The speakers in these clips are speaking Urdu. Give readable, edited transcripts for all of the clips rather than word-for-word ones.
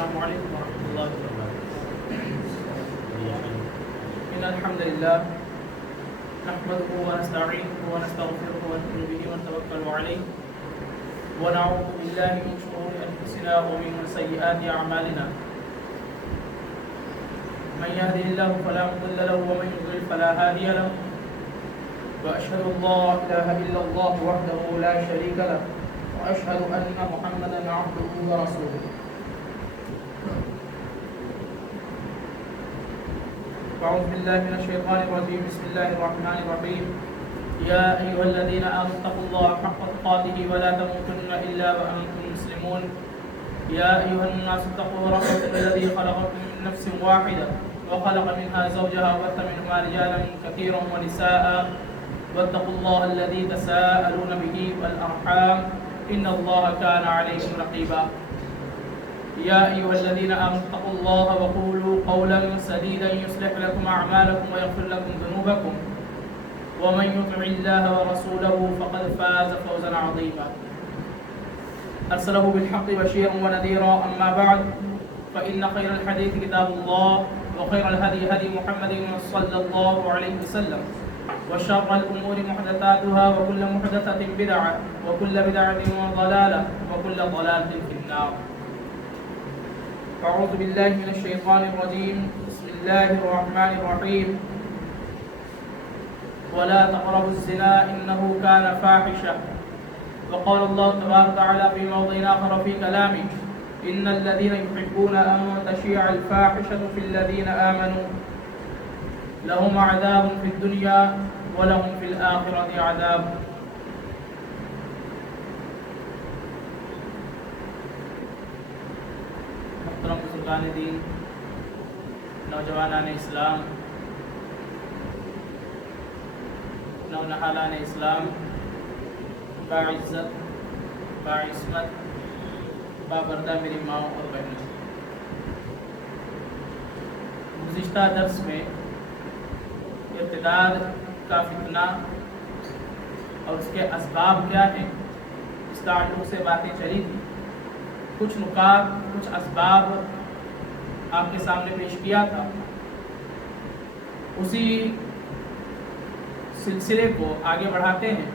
السلام علیکم ورحمۃ اللہ وبرکاتہ۔ ان الحمد للہ نحمده ونستعینه ونستغفره ونؤمن به ونتوکل علیہ ونعوذ باللہ من شرور انفسنا ومن سیئات اعمالنا، من يهده الله فلا مضل له ومن يضلل فلا هادي له، واشهد ان لا اله الا الله وحده لا شريك له، واشهد ان محمدا عبده ورسوله۔ أعوذ بالله من الشيطان الرجيم، بسم الله الرحمن الرحيم، يا أيها الذين آمنوا اتقوا الله حق تقاته ولا تموتن إلا وأنتم مسلمون، يا أيها الناس اتقوا ربكم الذي خلقكم من نفس واحدة وخلق منها زوجها وبث منهما رجالا كثيرا ونساء، واتقوا الله الذي تساءلون به والأرحام إن الله كان عليكم رقيبا، يا أيها الذين آمنوا اتقوا الله وقولوا قولا سديدا يصلح لكم أعمالكم ويغفر لكم ذنوبكم، ومن يطع الله ورسوله فقد فاز فوزا عظيما، أرسله بالحق بشيرا ونذيرا، أما بعد فإن خير الحديث كتاب الله، وخير الهدي هدي محمد صلى الله عليه وسلم، وشر الأمور محدثاتها، وكل محدثة بدعة، وكل بدعة ضلالة، وكل ضلالة في النار۔ أعوذ بالله من الشيطان الرجيم، بسم الله الرحمن الرحيم، ولا تقربوا الزنا إنه كان فاحشة، وقال الله تبارك وتعالى في موضع آخر في كلامه، إن الذين يحبون أن تشيع الفاحشة في الذين آمنوا لهم عذاب في الدنيا ولهم في الآخرة عذاب۔ محترم بزرگان دین، نوجوانان اسلام، نونہالان اسلام، باعزت، باعصمت، بابردہ میری ماں اور بہنوں، گزشتہ درس میں ارتداد کا فتنہ اور اس کے اسباب کیا ہیں اس تعلق سے باتیں چلی تھی۔ کچھ نکات، کچھ اسباب آپ کے سامنے پیش کیا تھا، اسی سلسلے کو آگے بڑھاتے ہیں۔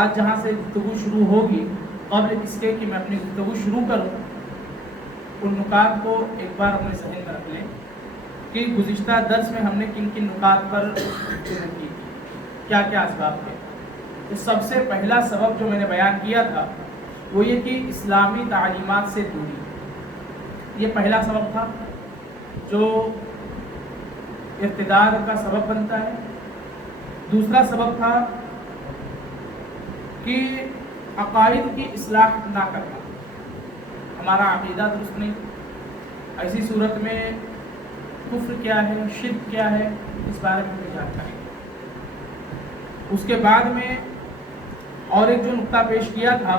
آج جہاں سے گفتگو شروع ہوگی، قبل اس کے کہ میں اپنی گفتگو شروع کروں، ان نکات کو ایک بار اپنے ذہن میں رکھ لیں کہ گزشتہ درس میں ہم نے کن کن نکات پر گفتگو کی، کیا کیا اسباب تھے۔ تو سب سے پہلا سبب جو میں نے بیان کیا تھا وہ یہ کہ اسلامی تعلیمات سے دوری، یہ پہلا سبب تھا جو ارتداد کا سبب بنتا ہے۔ دوسرا سبب تھا کہ عقائد کی اصلاح نہ کرنا، ہمارا عقیدہ درست نہیں، ایسی صورت میں کفر کیا ہے، شرک کیا ہے، اس بارے میں ہمیں جانکاری۔ اس کے بعد میں اور ایک جو نقطہ پیش کیا تھا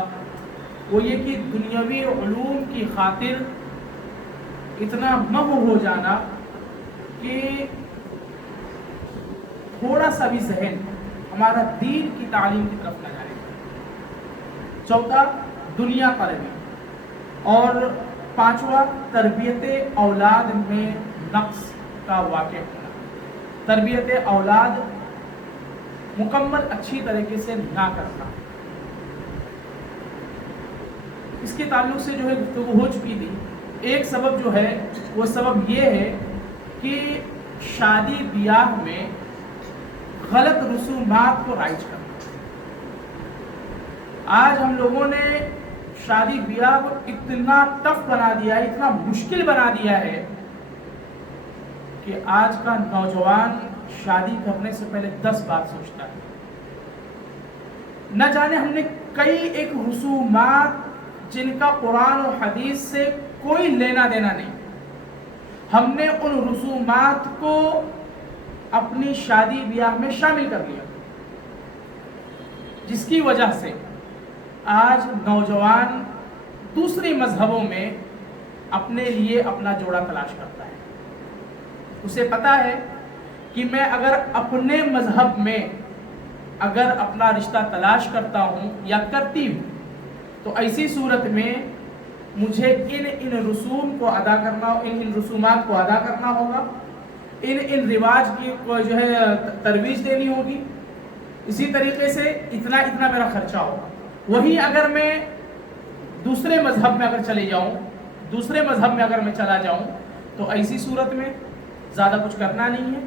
وہ یہ کہ دنیاوی علوم کی خاطر اتنا مغرور ہو جانا کہ تھوڑا سا بھی ذہن ہمارا دین کی تعلیم کی طرف نہ جائے۔ چوتھا، دنیا طلبی، اور پانچواں، تربیت اولاد میں نقص کا واقع ہونا، تربیت اولاد مکمل اچھی طریقے سے نہ کرنا۔ اس کے تعلق سے جو ہے گفتگو ہو چکی تھی۔ ایک سبب جو ہے وہ سبب یہ ہے کہ شادی بیاہ میں غلط رسومات کو رائج کرنا۔ آج ہم لوگوں نے شادی بیاہ کو اتنا ٹف بنا دیا ہے، اتنا مشکل بنا دیا ہے کہ آج کا نوجوان شادی کرنے سے پہلے 10 بار سوچتا ہے۔ نہ جانے ہم نے کئی ایک رسومات جن کا قرآن و حدیث سے کوئی لینا دینا نہیں، ہم نے ان رسومات کو اپنی شادی بیاہ میں شامل کر لیا، جس کی وجہ سے آج نوجوان دوسری مذہبوں میں اپنے لیے اپنا جوڑا تلاش کرتا ہے۔ اسے پتا ہے کہ میں اگر اپنے مذہب میں اگر اپنا رشتہ تلاش کرتا ہوں یا کرتی ہوں تو ایسی صورت میں مجھے ان رسوم کو ادا کرنا، ان رسومات کو ادا کرنا ہوگا، ان رواج کی کو جو ہے ترویج دینی ہوگی، اسی طریقے سے اتنا میرا خرچہ ہوگا۔ وہی اگر میں دوسرے مذہب میں اگر چلے جاؤں، دوسرے مذہب میں اگر میں چلا جاؤں تو ایسی صورت میں زیادہ کچھ کرنا نہیں ہے،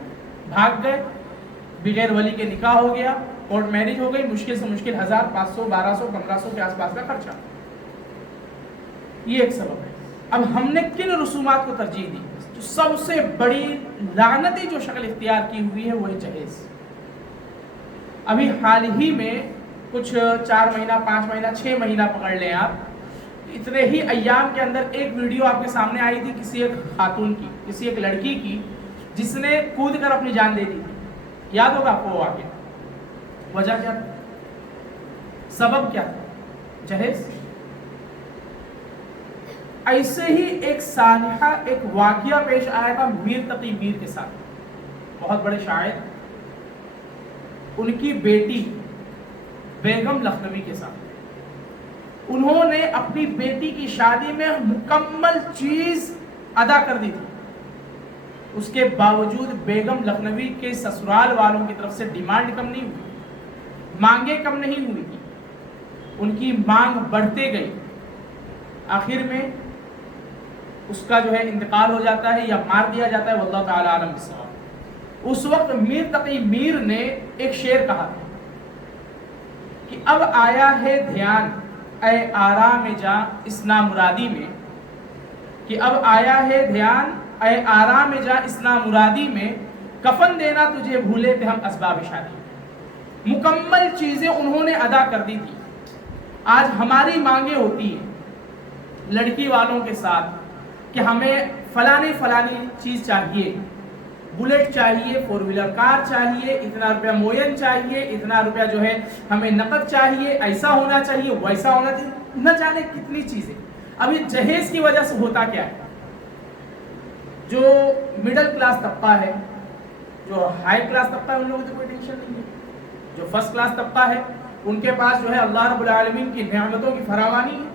بھاگ گئے، بغیر ولی کے نکاح ہو گیا، کورٹ میرج ہو گئی، مشکل سے مشکل 1000 500 1200 1500 کے آس پاس کا خرچہ، یہ ایک سبب ہے۔ اب ہم نے کن رسومات کو ترجیح دی؟ جو سب سے بڑی لعنتی جو شکل اختیار کی ہوئی ہے وہ ہے جہیز۔ ابھی حال ہی میں کچھ 4 مہینہ 5 مہینہ 6 مہینہ پکڑ لیں آپ، اتنے ہی ایام کے اندر ایک ویڈیو آپ کے سامنے آئی تھی کسی ایک خاتون کی، کسی ایک لڑکی کی، جس نے کود کر اپنی جان دے دی تھی۔ یاد ہوگا آپ کو وہ واقعہ؟ وجہ کیا تھا؟ سبب کیا تھا؟ جہیز۔ ایسے ہی ایک سانحہ ایک واقعہ پیش آیا تھا میر تقی میر کے ساتھ، بہت بڑے شاعر، ان کی بیٹی بیگم لکھنوی کے ساتھ۔ انہوں نے اپنی بیٹی کی شادی میں مکمل چیز ادا کر دی تھی، اس کے باوجود بیگم لکھنوی کے سسرال والوں کی طرف سے ڈیمانڈ کم نہیں ہوئی، مانگیں کم نہیں ہوئی تھی، ان کی مانگ بڑھتے گئی، آخر میں اس کا جو ہے انتقال ہو جاتا ہے یا مار دیا جاتا ہے، واللہ تعالی عالم بالصواب۔ اس وقت میر تقی میر نے ایک شعر کہا تھا کہ اب آیا ہے دھیان اے آرام جاں اس نامرادی میں، کہ اب آیا ہے دھیان اے آرام جاں اس نامرادی میں، کفن دینا تجھے بھولے تھے ہم اسباب شادی۔ مکمل چیزیں انہوں نے ادا کر دی تھی۔ آج ہماری مانگیں ہوتی ہیں لڑکی والوں کے ساتھ کہ ہمیں فلانی چیز چاہیے، بلیٹ چاہیے، 4 ویلر کار چاہیے، اتنا روپیہ موین چاہیے، اتنا روپیہ جو ہے ہمیں نقد چاہیے، ایسا ہونا چاہیے، ویسا ہونا چاہیے، نہ جانے کتنی چیزیں۔ اب یہ جہیز کی وجہ سے ہوتا کیا ہے؟ جو مڈل کلاس طبقہ ہے، جو ہائی کلاس طبقہ ہے، ان لوگوں کو کوئی ٹینشن نہیں ہے۔ جو فرسٹ کلاس طبقہ ہے ان کے پاس جو ہے اللہ رب العالمین کی نعمتوں کی فراوانی ہے،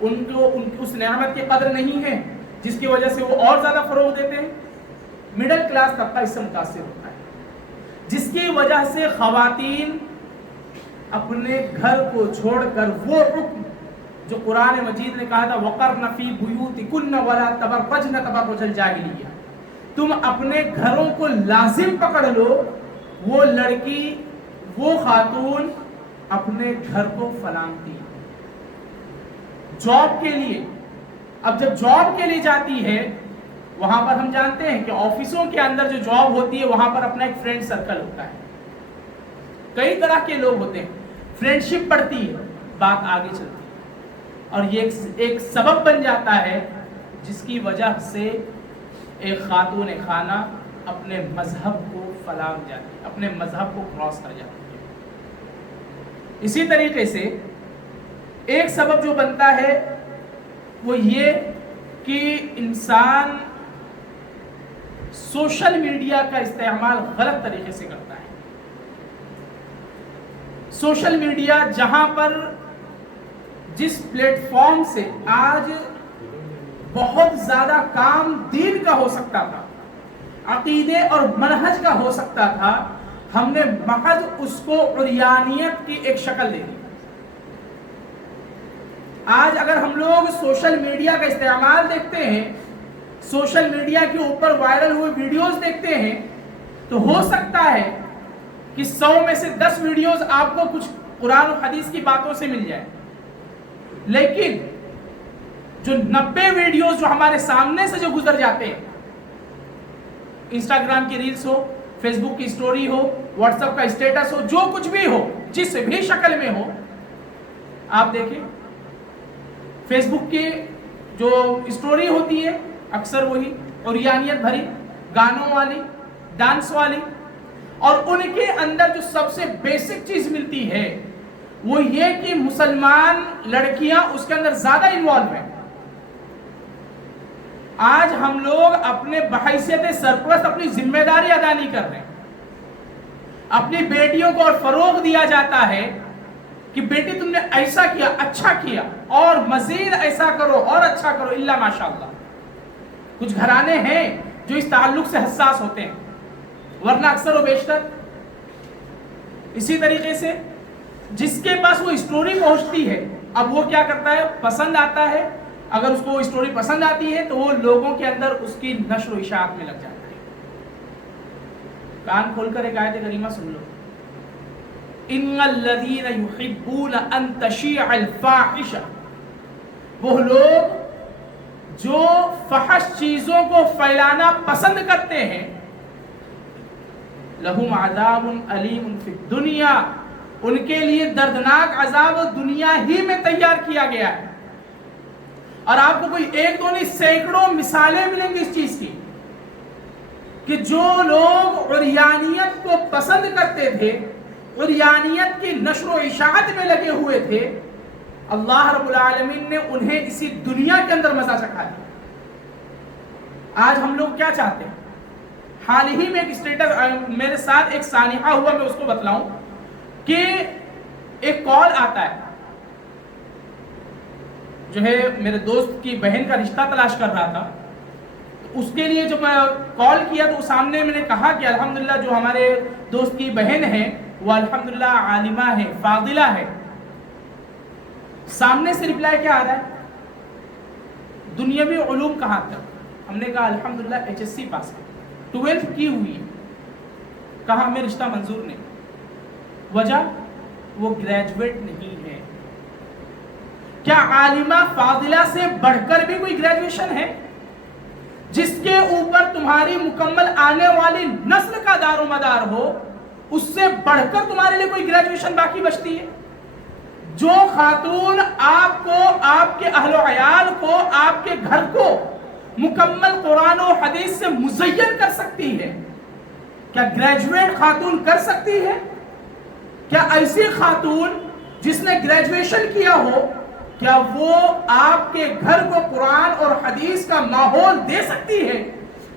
ان کو اس نعمت کی قدر نہیں ہے، جس کی وجہ سے وہ اور زیادہ فروغ دیتے ہیں۔ مڈل کلاس طبقہ اس سے متاثر ہوتا ہے، جس کی وجہ سے خواتین اپنے گھر کو چھوڑ کر وہ حکم جو قرآن مجید نے کہا تھا وَقَرْنَ فِي بُيُوتِكُنَّ وَلَا تَبَرَّجْنَ تَبَرُّجَ الْجَاهِلِيَّةِ، تم اپنے گھروں کو لازم پکڑ لو، وہ لڑکی وہ خاتون اپنے گھر کو فلانگتی جاب کے لیے۔ اب جب جاب کے لیے جاتی ہے، وہاں پر ہم جانتے ہیں کہ آفسوں کے اندر جو جاب ہوتی ہے وہاں پر اپنا ایک فرینڈ سرکل ہوتا ہے، کئی طرح کے لوگ ہوتے ہیں، فرینڈشپ بڑھتی ہے، بات آگے چلتی ہے، اور یہ ایک سبب بن جاتا ہے جس کی وجہ سے ایک خاتون خانہ اپنے مذہب کو فلانگ جاتی ہے، اپنے مذہب کو کراس کر جاتی ہے۔ اسی طریقے سے ایک سبب جو بنتا ہے وہ یہ کہ انسان سوشل میڈیا کا استعمال غلط طریقے سے کرتا ہے۔ سوشل میڈیا جہاں پر جس پلیٹ فارم سے آج بہت زیادہ کام دین کا ہو سکتا تھا، عقیدے اور منہج کا ہو سکتا تھا، ہم نے محض اس کو عریانیت کی ایک شکل دے دی۔ آج اگر ہم لوگ سوشل میڈیا کا استعمال دیکھتے ہیں، سوشل میڈیا کے اوپر وائرل ہوئے ویڈیوز دیکھتے ہیں، تو ہو سکتا ہے کہ 100 میں سے 10 ویڈیوز آپ کو کچھ قرآن و حدیث کی باتوں سے مل جائے، لیکن جو 90 ویڈیوز جو ہمارے سامنے سے جو گزر جاتے ہیں، انسٹاگرام کی ریلز ہو، فیس بک کی سٹوری ہو، واٹس ایپ کا اسٹیٹس ہو، جو کچھ بھی ہو، جس بھی شکل میں ہو، آپ دیکھیں فیس بک کی جو سٹوری ہوتی ہے اکثر وہی عریانیت بھری، گانوں والی، ڈانس والی، اور ان کے اندر جو سب سے بیسک چیز ملتی ہے وہ یہ کہ مسلمان لڑکیاں اس کے اندر زیادہ انوالو ہیں۔ آج ہم لوگ اپنے بحیثیت سرپرست اپنی ذمہ داری ادا نہیں کر رہے ہیں۔ اپنی بیٹیوں کو اور فروغ دیا جاتا ہے کہ بیٹی تم نے ایسا کیا، اچھا کیا، اور مزید ایسا کرو اور اچھا کرو، الا ماشاءاللہ۔ کچھ گھرانے ہیں جو اس تعلق سے حساس ہوتے ہیں، ورنہ اکثر و بیشتر اسی طریقے سے جس کے پاس وہ اسٹوری پہنچتی ہے، اب وہ کیا کرتا ہے، پسند آتا ہے، اگر اس کو وہ اسٹوری پسند آتی ہے تو وہ لوگوں کے اندر اس کی نشر و اشاعت میں لگ جاتا ہے۔ کان کھول کر ایک آیت کریمہ سن لو، ان الذین یحبون ان تشیع الفاحشہ، وہ لوگ جو فحش چیزوں کو پھیلانا پسند کرتے ہیں، لہم عذاب علیم فی الدنیا، ان کے لیے دردناک عذاب دنیا ہی میں تیار کیا گیا ہے۔ اور آپ کو کوئی ایک دو نہیں، سینکڑوں مثالیں ملیں گی اس چیز کی کہ جو لوگ عریانیت کو پسند کرتے تھے، عریانیت کی نشر و اشاعت میں لگے ہوئے تھے، اللہ رب العالمین نے انہیں اسی دنیا کے اندر مزہ چکھا دیا۔ آج ہم لوگ کیا چاہتے ہیں؟ حال ہی میں ایک اسٹیٹس میرے ساتھ ایک سانحہ ہوا، میں اس کو بتلاؤں کہ ایک کال آتا ہے، جو ہے میرے دوست کی بہن کا رشتہ تلاش کر رہا تھا، اس کے لیے جو میں کال کیا تو سامنے میں نے کہا کہ الحمدللہ جو ہمارے دوست کی بہن ہے وہ الحمدللہ عالمہ ہے، فاضلہ ہے۔ سامنے سے رپلائی کیا آ رہا ہے؟ دنیاوی علوم کہاں تک؟ ہم نے کہا الحمدللہ HSC پاس ہے، 12 کی ہوئی ہے۔ کہا ہمیں رشتہ منظور نہیں۔ وجہ وہ گریجویٹ نہیں ہے۔ کیا عالمہ فاضلہ سے بڑھ کر بھی کوئی گریجویشن ہے؟ جس کے اوپر تمہاری مکمل آنے والی نسل کا دار و مدار ہو، اس سے بڑھ کر تمہارے لیے کوئی گریجویشن باقی بچتی ہے؟ جو خاتون آپ کو، آپ کے اہل و عیال کو، آپ کے گھر کو مکمل قرآن و حدیث سے مزین کر سکتی ہے، کیا گریجویٹ خاتون کر سکتی ہے؟ کیا ایسی خاتون جس نے گریجویشن کیا ہو، کیا وہ آپ کے گھر کو قرآن اور حدیث کا ماحول دے سکتی ہے؟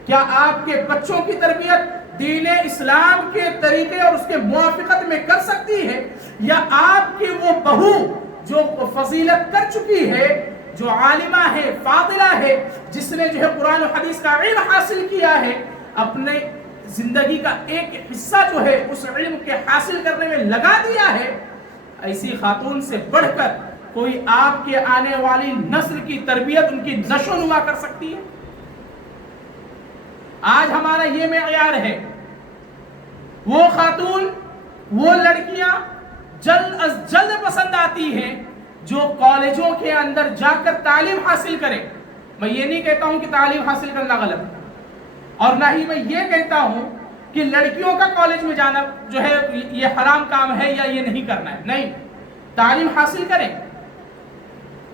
کیا آپ کے بچوں کی تربیت دین اسلام کے طریقے اور اس کے موافقت میں کر سکتی ہے؟ یا آپ کی وہ بہو جو فضیلت کر چکی ہے، جو عالمہ ہے، فاضلہ ہے، جس نے جو ہے قرآن و حدیث کا علم حاصل کیا ہے، اپنے زندگی کا ایک حصہ جو ہے اس علم کے حاصل کرنے میں لگا دیا ہے، ایسی خاتون سے بڑھ کر کوئی آپ کے آنے والی نسل کی تربیت، ان کی نشو و نما کر سکتی ہے؟ آج ہمارا یہ معیار ہے۔ وہ خاتون، وہ لڑکیاں جلد از جلد پسند آتی ہیں جو کالجوں کے اندر جا کر تعلیم حاصل کرے۔ میں یہ نہیں کہتا ہوں کہ تعلیم حاصل کرنا غلط ہے، اور نہ ہی میں یہ کہتا ہوں کہ لڑکیوں کا کالج میں جانا جو ہے یہ حرام کام ہے یا یہ نہیں کرنا ہے۔ نہیں، تعلیم حاصل کریں،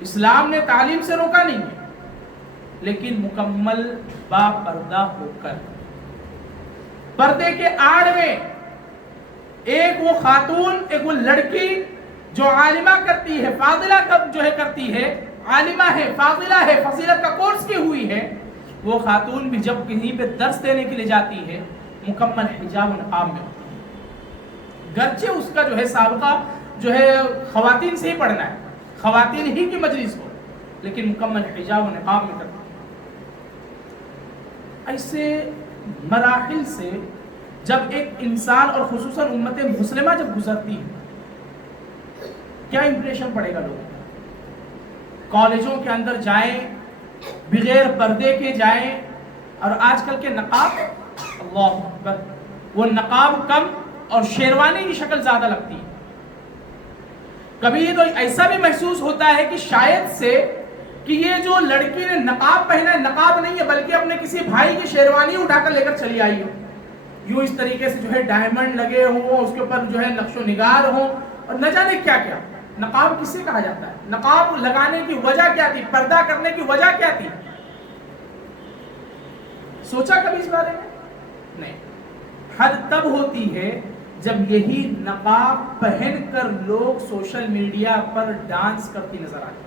اسلام نے تعلیم سے روکا نہیں ہے، لیکن مکمل با پردہ ہو کر۔ پردے کے آڑ میں ایک وہ خاتون، ایک وہ لڑکی جو عالمہ کرتی ہے، فاضلہ جو ہے کرتی ہے، عالمہ ہے، فاضلہ ہے، فضیلت کا کورس کی ہوئی ہے، وہ خاتون بھی جب کہیں پہ درس دینے کے لیے جاتی ہے مکمل حجاب و نقاب میں ہوتی ہے، گرچہ اس کا جو ہے سابقہ جو ہے خواتین سے ہی پڑھنا ہے، خواتین ہی کی مجلس ہو، لیکن مکمل حجاب و نقاب میں کرتی ہے۔ ایسے مراحل سے جب ایک انسان اور خصوصاً امت مسلمہ جب گزرتی ہے، کیا امپریشن پڑے گا لوگوں کا؟ کالجوں کے اندر جائیں، بغیر پردے کے جائیں، اور آج کل کے نقاب، اللہ اکبر، وہ نقاب کم اور شیروانی کی شکل زیادہ لگتی ہے۔ کبھی تو ایسا بھی محسوس ہوتا ہے کہ شاید سے کہ یہ جو لڑکی نے نقاب پہنا ہے، نقاب نہیں ہے بلکہ اپنے کسی بھائی کی شیروانی اٹھا کر لے کر چلی آئی ہو، یوں اس طریقے سے جو ہے ڈائمنڈ لگے ہوں، اس کے اوپر جو ہے نقش و نگار ہوں، اور نہ جانے کیا کیا۔ نقاب کسے کہا جاتا ہے؟ نقاب لگانے کی وجہ کیا تھی؟ پردہ کرنے کی وجہ کیا تھی؟ سوچا کبھی اس بارے میں؟ نہیں۔ حد تب ہوتی ہے جب یہی نقاب پہن کر لوگ سوشل میڈیا پر ڈانس کرتی نظر آتی،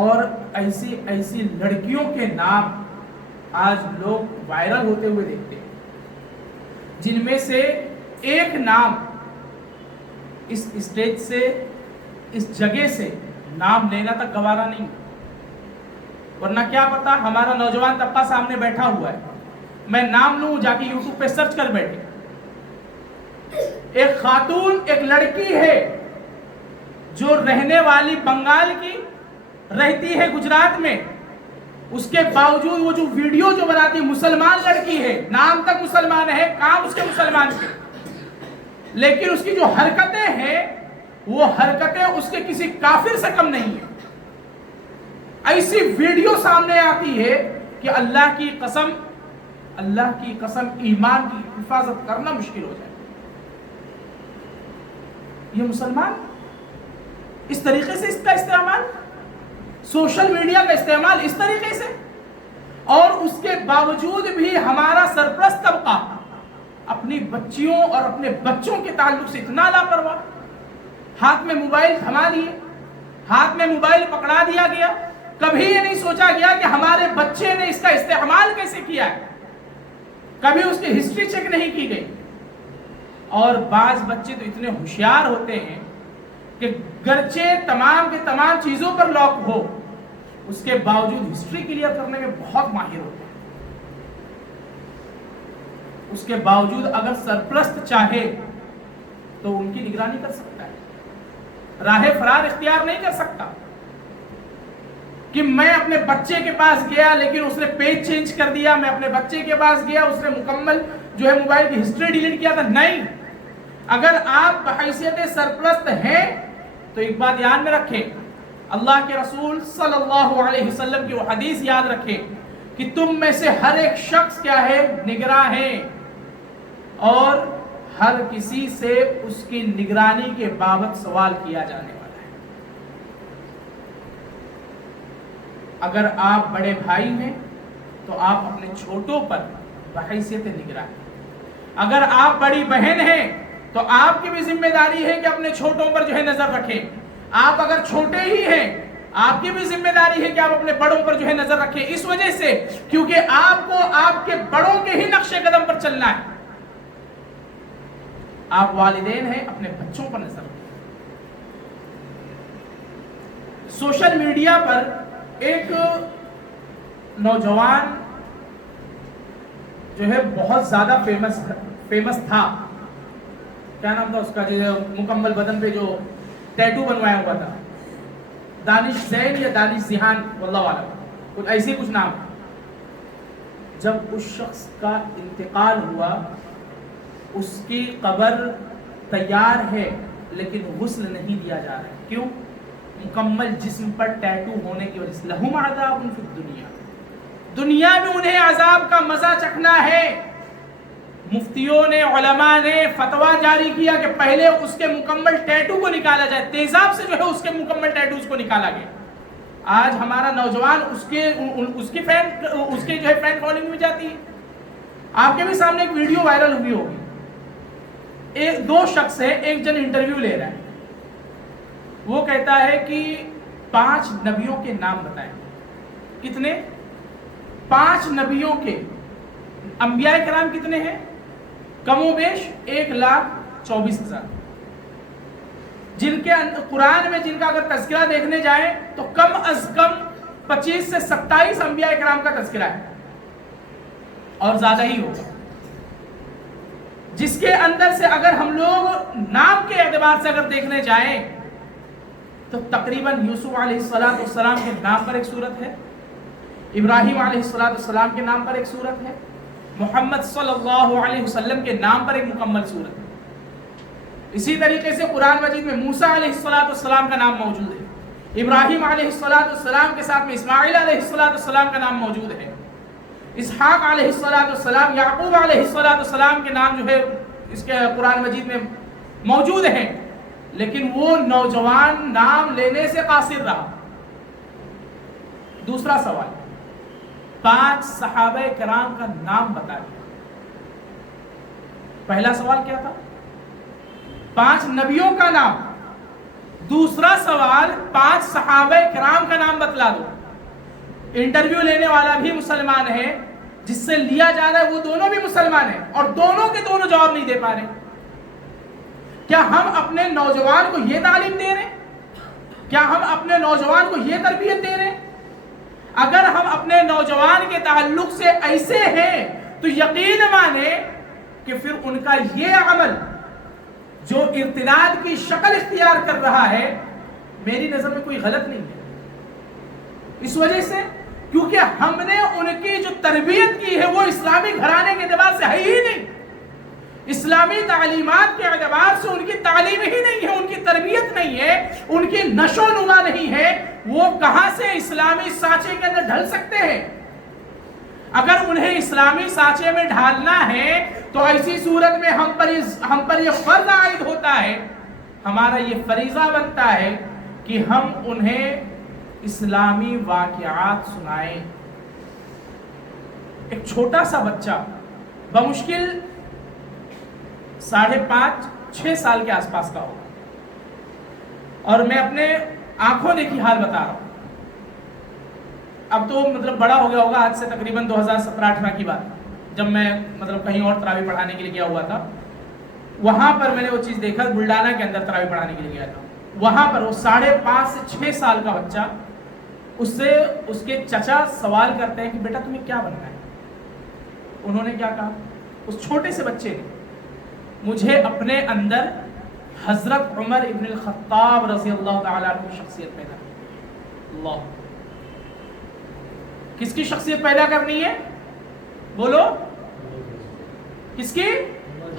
اور ایسی ایسی لڑکیوں کے نام آج لوگ وائرل ہوتے ہوئے دیکھتے ہیں۔ جن میں سے ایک نام اس اسٹیج سے، اس جگہ سے نام لینا تک گوارا نہیں، ورنہ کیا پتا ہمارا نوجوان طبقہ سامنے بیٹھا ہوا ہے، میں نام لوں جا کے یوٹیوب پہ سرچ کر بیٹھے. ایک خاتون، ایک لڑکی ہے جو رہنے والی بنگال کی، رہتی ہے گجرات میں، اس کے باوجود وہ جو ویڈیو جو بناتی، مسلمان لڑکی ہے، نام تک مسلمان ہے، کام اس کے مسلمان کے، لیکن اس کی جو حرکتیں ہیں وہ حرکتیں اس کے کسی کافر سے کم نہیں ہیں. ایسی ویڈیو سامنے آتی ہے کہ اللہ کی قسم ایمان کی حفاظت کرنا مشکل ہو جائے. یہ مسلمان اس طریقے سے اس کا استعمال، سوشل میڈیا کا استعمال اس طریقے سے، اور اس کے باوجود بھی ہمارا سرپرست طبقہ اپنی بچیوں اور اپنے بچوں کے تعلق سے اتنا لاپرواہ. ہاتھ میں موبائل تھما لیے، ہاتھ میں موبائل پکڑا دیا گیا، کبھی یہ نہیں سوچا گیا کہ ہمارے بچے نے اس کا استعمال کیسے کیا ہے، کبھی اس کی ہسٹری چیک نہیں کی گئی. اور بعض بچے تو اتنے ہوشیار ہوتے ہیں کہ گرچہ تمام کے تمام چیزوں پر لاک ہو، اس کے باوجود ہسٹری کلیئر کرنے میں بہت ماہر ہوتے ہیں. اس کے باوجود اگر سرپرست چاہے تو ان کی نگرانی کر سکتا ہے، راہ فرار اختیار نہیں کر سکتا کہ میں اپنے بچے کے پاس گیا لیکن اس نے پیج چینج کر دیا، میں اپنے بچے کے پاس گیا اس نے مکمل جو ہے موبائل کی ہسٹری ڈیلیٹ کیا تھا. نہیں، اگر آپ بحیثیت سرپرست ہیں تو ایک بات یاد میں رکھیں، اللہ کے رسول صلی اللہ علیہ وسلم کی وہ حدیث یاد رکھیں کہ تم میں سے ہر ایک شخص کیا ہے، نگراں ہے، اور ہر کسی سے اس کی نگرانی کے بابت سوال کیا جانے والا ہے. اگر آپ بڑے بھائی ہیں تو آپ اپنے چھوٹوں پر بحیثیت نگراں، اگر آپ بڑی بہن ہیں تو آپ کی بھی ذمہ داری ہے کہ اپنے چھوٹوں پر جو ہے نظر رکھیں. آپ اگر چھوٹے ہی ہیں آپ کی بھی ذمہ داری ہے کہ آپ اپنے بڑوں پر جو ہے نظر رکھیں، اس وجہ سے کیونکہ آپ کو آپ کے بڑوں کے ہی نقش قدم پر چلنا ہے. آپ والدین ہیں، اپنے بچوں پر نظر رکھیں. سوشل میڈیا پر ایک نوجوان جو ہے بہت زیادہ فیمس تھا، کیا نام تھا اس کا، جو مکمل بدن پہ جو ٹیٹو بنوایا ہوا تھا، دانش زین یا دانش ذہان، واللہ اعلم، کچھ ایسے کچھ نام. جب اس شخص کا انتقال ہوا، اس کی قبر تیار ہے لیکن غسل نہیں دیا جا رہا ہے. کیوں؟ مکمل جسم پر ٹیٹو ہونے کی وجہ سے. لہم عذاب فی الدنیا، دنیا میں انہیں عذاب کا مزہ چکھنا ہے. مفتیوں نے، علماء نے فتویٰ جاری کیا کہ پہلے اس کے مکمل ٹیٹو کو نکالا جائے، تیزاب سے جو ہے اس کے مکمل ٹیٹوز کو نکالا گیا. آج ہمارا نوجوان اس کی جو ہے فین فالوئنگ میں جاتی ہے. آپ کے بھی سامنے ایک ویڈیو وائرل ہوئی ہوگی، دو شخص ہیں، ایک جن انٹرویو لے رہا ہے، وہ کہتا ہے کہ 5 نبیوں کے نام بتائیں. کتنے؟ 5 نبیوں کے. انبیاء کرام کتنے ہیں؟ کم و بیش 1,24,000. جن کے قرآن میں جن کا اگر تذکرہ دیکھنے جائیں تو کم از کم 25 سے 27 انبیاء کرام کا تذکرہ ہے، اور زیادہ ہی ہوگا. جس کے اندر سے اگر ہم لوگ نام کے اعتبار سے اگر دیکھنے جائیں تو تقریباً یوسف علیہ السلام کے نام پر ایک سورت ہے، ابراہیم علیہ السلام کے نام پر ایک سورت ہے، محمد صلی اللہ علیہ وسلم کے نام پر ایک مکمل سورت ہے. اسی طریقے سے قرآن مجید میں موسیٰ علیہ السلام کا نام موجود ہے، ابراہیم علیہ السلام کے ساتھ میں اسماعیل علیہ السلام کا نام موجود ہے، اسحاق علیہ السلام، یعقوب علیہ السلام کے نام جو ہے اس کے قرآن مجید میں موجود ہیں. لیکن وہ نوجوان نام لینے سے قاصر رہا. دوسرا سوال، 5 صحابہ کرام کا نام بتا دیا. پہلا سوال کیا تھا؟ 5 نبیوں کا نام. دوسرا سوال، 5 صحابہ کرام کا نام بتلا دو. انٹرویو لینے والا بھی مسلمان ہے، جس سے لیا جا رہا ہے وہ دونوں بھی مسلمان ہیں اور دونوں کے دونوں جواب نہیں دے پا رہے. کیا ہم اپنے نوجوان کو یہ تعلیم دے رہے ہیں؟ کیا ہم اپنے نوجوان کو یہ تربیت دے رہے ہیں؟ اگر ہم اپنے نوجوان کے تعلق سے ایسے ہیں تو یقین مانے کہ پھر ان کا یہ عمل جو ارتداد کی شکل اختیار کر رہا ہے میری نظر میں کوئی غلط نہیں ہے. اس وجہ سے کیونکہ ہم نے ان کی جو تربیت کی ہے وہ اسلامی گھرانے کے اعتبار سے ہے ہی نہیں, اسلامی تعلیمات کے اعتبار سے ان کی تعلیم ہی نہیں ہے, ان کی تربیت نہیں ہے, ان کی نشو و نما نہیں ہے. وہ کہاں سے اسلامی سانچے کے اندر ڈھل سکتے ہیں؟ اگر انہیں اسلامی سانچے میں ڈھالنا ہے تو ایسی صورت میں ہم پر یہ فرض عائد ہوتا ہے, ہمارا یہ فریضہ بنتا ہے کہ ہم انہیں اسلامی واقعات سنائیں. ایک چھوٹا سا بچہ بمشکل 5.5-6 سال کے آس پاس کا ہوگا, اور میں اپنے آنکھوں دیکھی حال بتا رہا ہوں. اب تو مطلب بڑا ہو گیا ہوگا, آج سے تقریباً 2017-18 کی بات, جب میں مطلب کہیں اور تراویح پڑھانے کے لیے گیا ہوا تھا. وہاں پر میں نے وہ چیز دیکھا, بلڈانہ کے اندر تراویح پڑھانے کے لیے گیا تھا. وہاں پر وہ 5.5 سے 6 سال کا بچہ, اس سے اس کے چچا سوال کرتے ہیں کہ بیٹا تمہیں کیا بننا ہے؟ انہوں نے کیا کہا, اس چھوٹے سے بچے نے, مجھے اپنے اندر حضرت عمر ابن الخطاب رضی اللہ تعالیٰ عنہ کی شخصیت پیدا کرنی. اللہ, کس کی شخصیت پیدا کرنی ہے؟ بولو, کس کی؟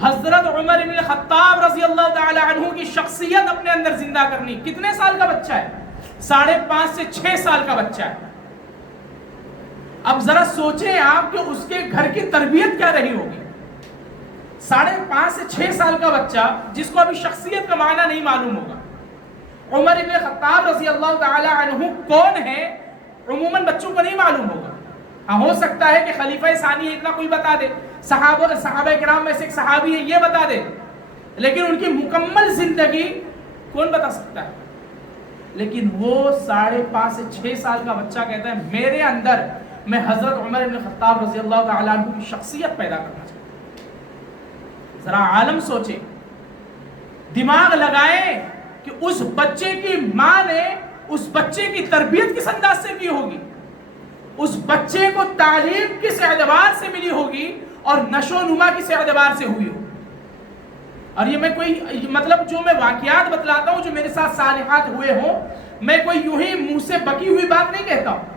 حضرت عمر ابن الخطاب رضی اللہ تعالیٰ عنہ کی شخصیت اپنے اندر زندہ کرنی. کتنے سال کا بچہ ہے؟ 5.5 سے 6 سال کا بچہ ہے. اب ذرا سوچیں آپ کہ اس کے گھر کی تربیت کیا رہی ہوگی. 5.5 سے 6 سال کا بچہ جس کو ابھی شخصیت کا معنی نہیں معلوم ہوگا. عمر ابن خطاب رضی اللہ تعالی عنہ کون ہے عموماً بچوں کو نہیں معلوم ہوگا. ہاں, ہو سکتا ہے کہ خلیفہ ثانی ہے اتنا کوئی بتا دے, صحابہ کرام میں سے ایک صحابی ہے یہ بتا دے, لیکن ان کی مکمل زندگی کون بتا سکتا ہے؟ لیکن وہ 5.5 سے 6 سال کا بچہ کہتا ہے میرے اندر میں حضرت عمر ابن خطاب رضی اللہ تعالیٰ عنہ کی شخصیت پیدا کرنا چاہتا ہوں. ذرا عالم سوچے, دماغ لگائے کہ اس بچے کی ماں نے اس بچے کی تربیت کس انداز سے کی ہوگی, اس بچے کو تعلیم کس اعتبار سے ملی ہوگی اور نشو و نما کس اعتبار سے ہوئی ہوگی. اور یہ میں کوئی مطلب جو میں واقعات بتلاتا ہوں جو میرے ساتھ صالحات ہوئے ہوں, میں کوئی یوں ہی منہ سے بکی ہوئی بات نہیں کہتا ہوں.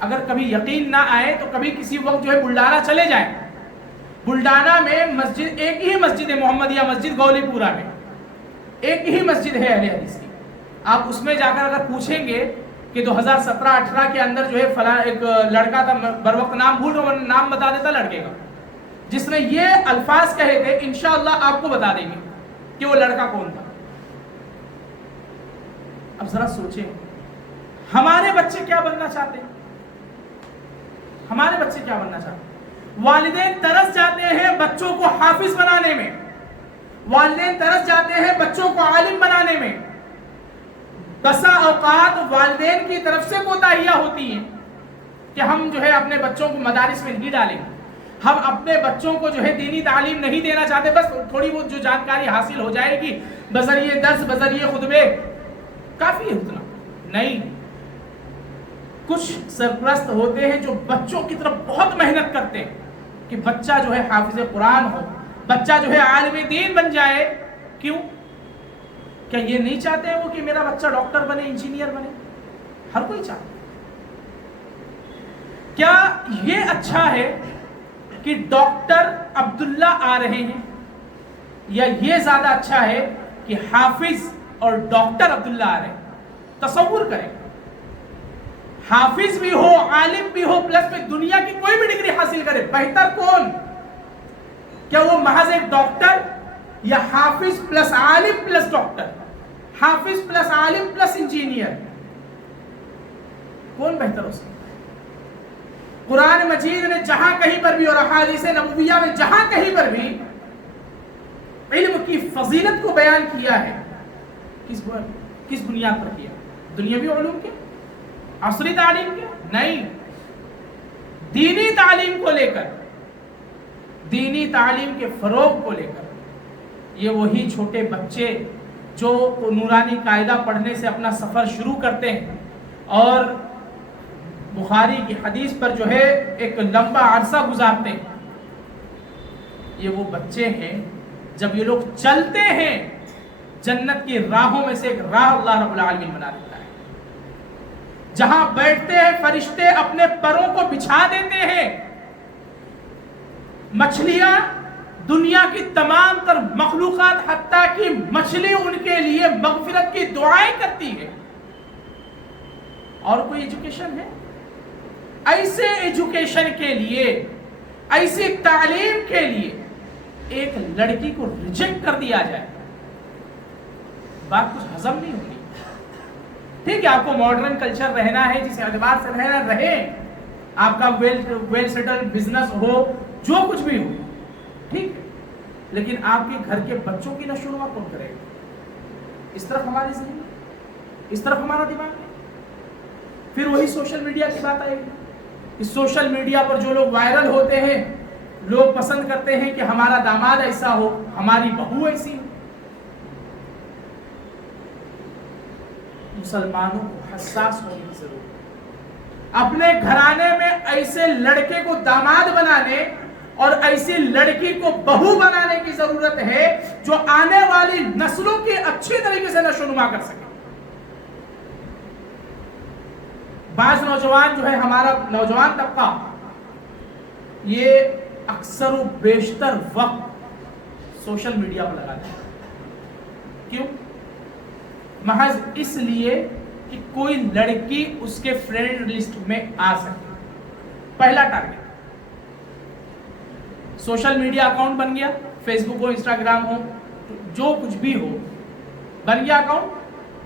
اگر کبھی یقین نہ آئے تو کبھی کسی وقت جو ہے بلڈانہ چلے جائیں. بلڈانہ میں مسجد, ایک ہی مسجد ہے محمدیہ مسجد گولی پورا میں, ایک ہی مسجد ہے اہل حدیث کی. آپ اس میں جا کر اگر پوچھیں گے کہ 2017-18 کے اندر جو ہے فلاں ایک لڑکا تھا, بر وقت نام بھول رہا ہوں, نام بتا دیتا لڑکے کا, جس نے یہ الفاظ کہے تھے, انشاءاللہ آپ کو بتا دیں گے کہ وہ لڑکا کون تھا. اب ذرا سوچیں ہمارے بچے کیا بننا چاہتے ہیں, ہمارے بچے کیا بننا چاہتے ہیں. والدین ترس جاتے ہیں بچوں کو حافظ بنانے میں, والدین ترس جاتے ہیں بچوں کو عالم بنانے میں. بسا اوقات والدین کی طرف سے کوتاہیاں ہوتی ہیں کہ ہم جو ہے اپنے بچوں کو مدارس میں نہیں ڈالیں, ہم اپنے بچوں کو جو ہے دینی تعلیم نہیں دینا چاہتے, بس تھوڑی بہت جو جانکاری حاصل ہو جائے گی بذریعہ درس بذریعہ خطبے کافی ہے اتنا نہیں. کچھ سرپرست ہوتے ہیں جو بچوں کی طرف بہت محنت کرتے ہیں کہ بچہ جو ہے حافظ قرآن ہو, بچہ جو ہے عالم دین بن جائے. کیوں؟ کیا یہ نہیں چاہتے ہیں وہ کہ میرا بچہ ڈاکٹر بنے, انجینئر بنے؟ ہر کوئی چاہتا ہے. کیا یہ اچھا ہے کہ ڈاکٹر عبداللہ آ رہے ہیں, یا یہ زیادہ اچھا ہے کہ حافظ اور ڈاکٹر عبداللہ آ رہے ہیں؟ تصور کریں, حافظ بھی ہو عالم بھی ہو پلس میں دنیا کی کوئی بھی ڈگری حاصل کرے, بہتر کون؟ کیا وہ محض ایک ڈاکٹر, یا حافظ پلس عالم پلس ڈاکٹر, حافظ پلس عالم پلس انجینئر؟ کون بہتر ہو سکتا ہے؟ قرآن مجید نے جہاں کہیں پر بھی اور احادیث نبویہ میں جہاں کہیں پر بھی علم کی فضیلت کو بیان کیا ہے, کس بنیاد پر کیا؟ دنیاوی علوم کے, عصری تعلیم کے؟ نہیں, دینی تعلیم کو لے کر، دینی تعلیم کے فروغ کو لے کر یہ وہی چھوٹے بچے جو نورانی قاعدہ پڑھنے سے اپنا سفر شروع کرتے ہیں اور بخاری کی حدیث پر جو ہے ایک لمبا عرصہ گزارتے ہیں، یہ وہ بچے ہیں جب یہ لوگ چلتے ہیں جنت کی راہوں میں سے ایک راہ اللہ رب العالمین بنا دیتا ہے، جہاں بیٹھتے ہیں فرشتے اپنے پروں کو بچھا دیتے ہیں، مچھلیاں دنیا کی تمام تر مخلوقات حتیٰ کہ مچھلی ان کے لیے مغفرت کی دعائیں کرتی ہے۔ اور کوئی ایجوکیشن ہے؟ ایسے ایجوکیشن کے لیے، ایسی تعلیم کے لیے ایک لڑکی کو ریجیکٹ کر دیا جائے، بات کچھ ہضم نہیں ہوگی۔ ٹھیک ہے، آپ کو ماڈرن کلچر رہنا ہے، جس اعتبار سے رہنا رہے، آپ کا ویل سیٹل بزنس ہو، جو کچھ بھی ہو، ٹھیک ہے، لیکن آپ کے گھر کے بچوں کی نشو و نما کون کرے گا؟ اس طرف ہماری زندگی، اس طرف ہمارا دماغ ہے۔ پھر وہی سوشل میڈیا کی بات آئے گی۔ اس سوشل میڈیا پر جو لوگ وائرل ہوتے ہیں، لوگ پسند کرتے ہیں کہ ہمارا داماد ایسا ہو، ہماری بہو ایسی ہو۔ مسلمانوں کو حساس ہونے کی ضرورت ہے۔ اپنے گھرانے میں ایسے لڑکے کو داماد بنانے اور ایسی لڑکی کو بہو بنانے کی ضرورت ہے جو آنے والی نسلوں کی اچھی طریقے سے نشو و نما کر سکے۔ بعض نوجوان جو ہے، ہمارا نوجوان طبقہ، یہ اکثر و بیشتر وقت سوشل میڈیا پر لگاتا ہے۔ کیوں؟ محض اس لیے کہ کوئی لڑکی اس کے فرینڈ لسٹ میں آ سکے۔ پہلا ٹارگٹ سوشل میڈیا اکاؤنٹ بن گیا، فیس بک ہو، انسٹاگرام ہو، جو کچھ بھی ہو، بن گیا اکاؤنٹ۔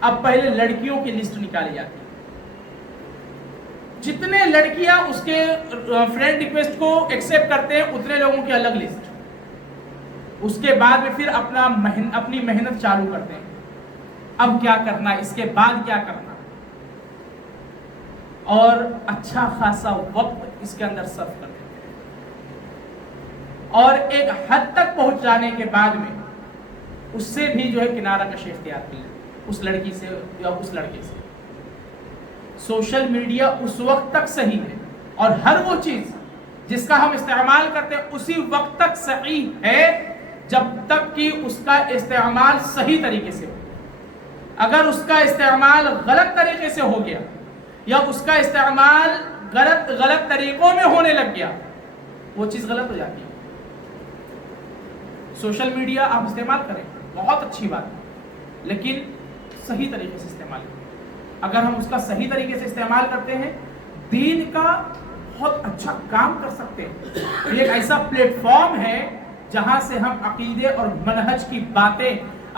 اب پہلے لڑکیوں کی لسٹ نکالی جاتی ہے، جتنے لڑکیاں اس کے فرینڈ ریکویسٹ کو ایکسیپٹ کرتے ہیں اتنے لوگوں کی الگ لسٹ۔ اس کے بعد میں پھر اپنی محنت چالو کرتے ہیں، اب کیا کرنا، اس کے بعد کیا کرنا، اور اچھا خاصا وقت اس کے اندر صرف کرتے ہیں، اور ایک حد تک پہنچ جانے کے بعد میں اس سے بھی جو ہے کنارہ کشی اختیار کی اس لڑکی سے یا اس لڑکے سے۔ سوشل میڈیا اس وقت تک صحیح ہے، اور ہر وہ چیز جس کا ہم استعمال کرتے ہیں اسی وقت تک صحیح ہے جب تک کہ اس کا استعمال صحیح طریقے سے ہو۔ اگر اس کا استعمال غلط طریقے سے ہو گیا یا اس کا استعمال غلط طریقوں میں ہونے لگ گیا، وہ چیز غلط ہو جاتی ہے۔ سوشل میڈیا آپ استعمال کریں، بہت اچھی بات ہے، لیکن صحیح طریقے سے استعمال کریں۔ اگر ہم اس کا صحیح طریقے سے استعمال کرتے ہیں، دین کا بہت اچھا کام کر سکتے ہیں۔ یہ ایک ایسا پلیٹ فارم ہے جہاں سے ہم عقیدے اور منہج کی باتیں،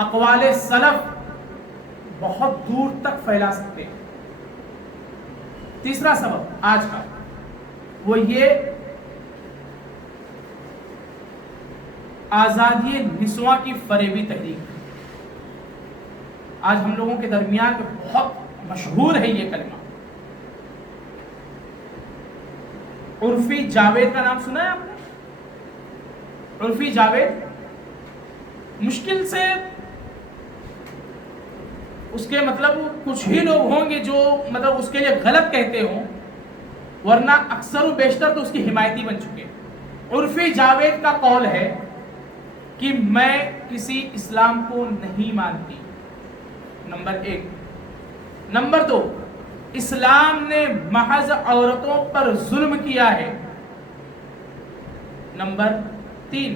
اقوال سلف بہت دور تک پھیلا سکتے ہیں۔ تیسرا سبب آج کا وہ یہ آزادی نسواں کی فریبی تحریک۔ آج ہم لوگوں کے درمیان میں بہت مشہور ہے یہ کلمہ۔ عرفی جاوید کا نام سنا ہے آپ نے؟ عرفی جاوید، مشکل سے اس کے مطلب کچھ ہی لوگ ہوں گے جو مطلب اس کے لیے غلط کہتے ہوں، ورنہ اکثر و بیشتر تو اس کی حمایتی بن چکے۔ عرفی جاوید کا قول ہے کہ میں کسی اسلام کو نہیں مانتی، نمبر 1۔ نمبر 2، اسلام نے محض عورتوں پر ظلم کیا ہے۔ نمبر 3،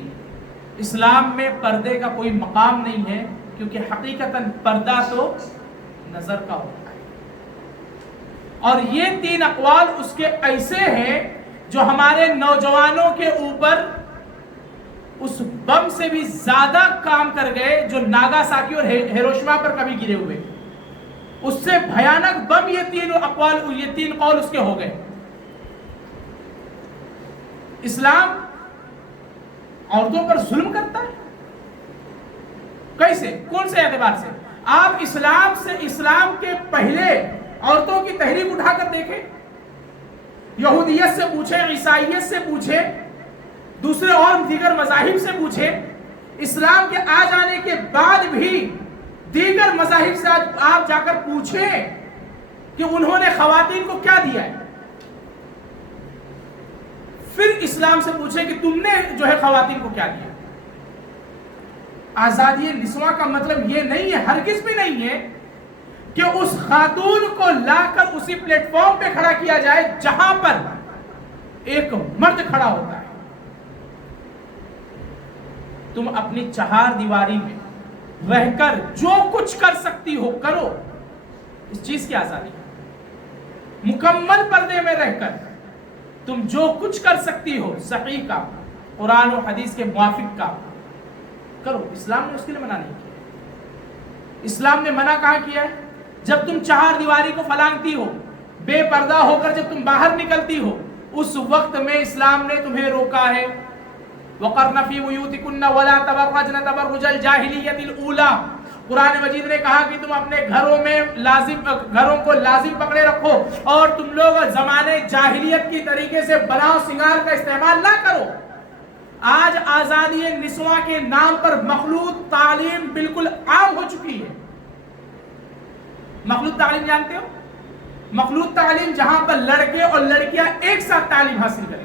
اسلام میں پردے کا کوئی مقام نہیں ہے، کیونکہ حقیقتاً پردہ تو نظر کا ہوتا ہے۔ اور یہ 3 اقوال اس کے ایسے ہیں جو ہمارے نوجوانوں کے اوپر اس بم سے بھی زیادہ کام کر گئے جو ناگاساکی اور ہیروشیما پر کبھی گرے ہوئے۔ اس سے بھیانک بم یہ 3 قول اس کے ہو گئے۔ اسلام عورتوں پر ظلم کرتا ہے؟ کیسے؟ کون سے اعتبار سے؟ آپ اسلام کے پہلے عورتوں کی تحریک اٹھا کر دیکھیں، یہودیت سے پوچھیں، عیسائیت سے پوچھیں، دوسرے اور دیگر مذاہب سے پوچھیں، اسلام کے آ جانے کے بعد بھی دیگر مذاہب سے آپ جا کر پوچھیں کہ انہوں نے خواتین کو کیا دیا ہے، پھر اسلام سے پوچھیں کہ تم نے جو ہے خواتین کو کیا دیا۔ آزادی نسواں کا مطلب یہ نہیں ہے، ہرگز بھی نہیں ہے کہ اس خاتون کو لا کر اسی پلیٹ فارم پہ کھڑا کیا جائے جہاں پر ایک مرد کھڑا ہوتا ہے۔ تم اپنی چہار دیواری میں رہ کر جو کچھ کر سکتی ہو کرو، اس چیز کی آزادی ہے۔ مکمل پردے میں رہ کر تم جو کچھ کر سکتی ہو صحیح کا، قرآن و حدیث کے موافق کا کرو، اسلام نے اس کے لیے منع نہیں کیا۔ اسلام نے منع کہاں کیا ہے؟ جب تم چہار دیواری کو پھلانگتی ہو، بے پردہ ہو کر جب تم باہر نکلتی ہو، اس وقت میں اسلام نے تمہیں روکا ہے۔ وَقَرْنَ فِي بُيُوتِكُنَّ وَلَا تَبَرَّجْنَ تَبَرُّجَ الْجَاهِلِيَّةِ الْأُولَىٰ۔ قرآن مجید نے کہا کہ تم اپنے گھروں کو لازم پکڑے رکھو اور تم لوگ زمانے جاہلیت کی طریقے سے بناؤ سنگار کا استعمال نہ کرو۔ آج آزادی نسواں کے نام پر مخلوط تعلیم بالکل عام ہو چکی ہے۔ مخلوط تعلیم جانتے ہو؟ مخلوط تعلیم جہاں پر لڑکے اور لڑکیاں ایک ساتھ تعلیم حاصل کریں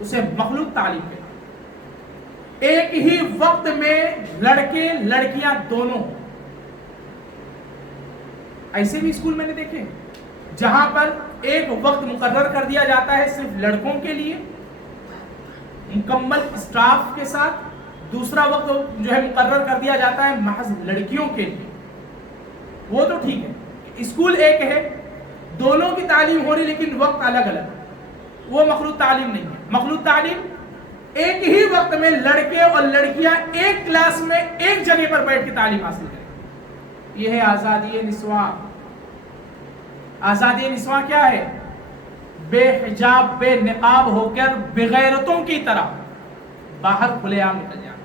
اسے مخلوط تعلیم کہتے ہیں۔ ایک ہی وقت میں لڑکے لڑکیاں دونوں، ایسے بھی اسکول میں نے دیکھے جہاں پر ایک وقت مقرر کر دیا جاتا ہے صرف لڑکوں کے لیے مکمل اسٹاف کے ساتھ، دوسرا وقت جو ہے مقرر کر دیا جاتا ہے محض لڑکیوں کے لیے۔ وہ تو ٹھیک ہے، اسکول ایک ہے، دونوں کی تعلیم ہو رہی لیکن وقت الگ الگ، وہ مخلوط تعلیم نہیں ہے۔ مخلوط تعلیم ایک ہی وقت میں لڑکے اور لڑکیاں ایک کلاس میں ایک جگہ پر بیٹھ کے تعلیم حاصل کریں، یہ ہے آزادی نسواں۔ آزادی نسواں کیا ہے؟ بے حجاب بے نقاب ہو کر بغیرتوں کی طرح باہر کھلے عام نکل جانا۔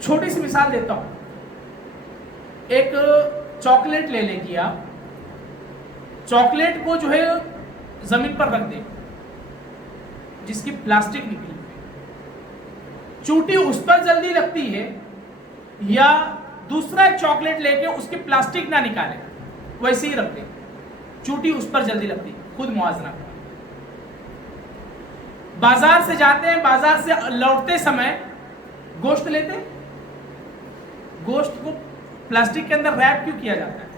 چھوٹی سی مثال دیتا ہوں، ایک چاکلیٹ لے لیں گی آپ، چاکلیٹ کو جو ہے زمین پر رکھ دیں جس کی پلاسٹک نکلی ہوئی، چوٹی اس پر جلدی لگتی ہے یا دوسرا ایک چاکلیٹ لے کے اس کی پلاسٹک نہ نکالیں ویسے ہی رکھ دیں، چوٹی اس پر جلدی لگتی ہے، خود موازنہ کریں۔ بازار سے جاتے ہیں، بازار سے لوٹتے سمے گوشت لیتے ہیں، گوشت کو پلاسٹک کے اندر ریپ کیوں کیا جاتا ہے؟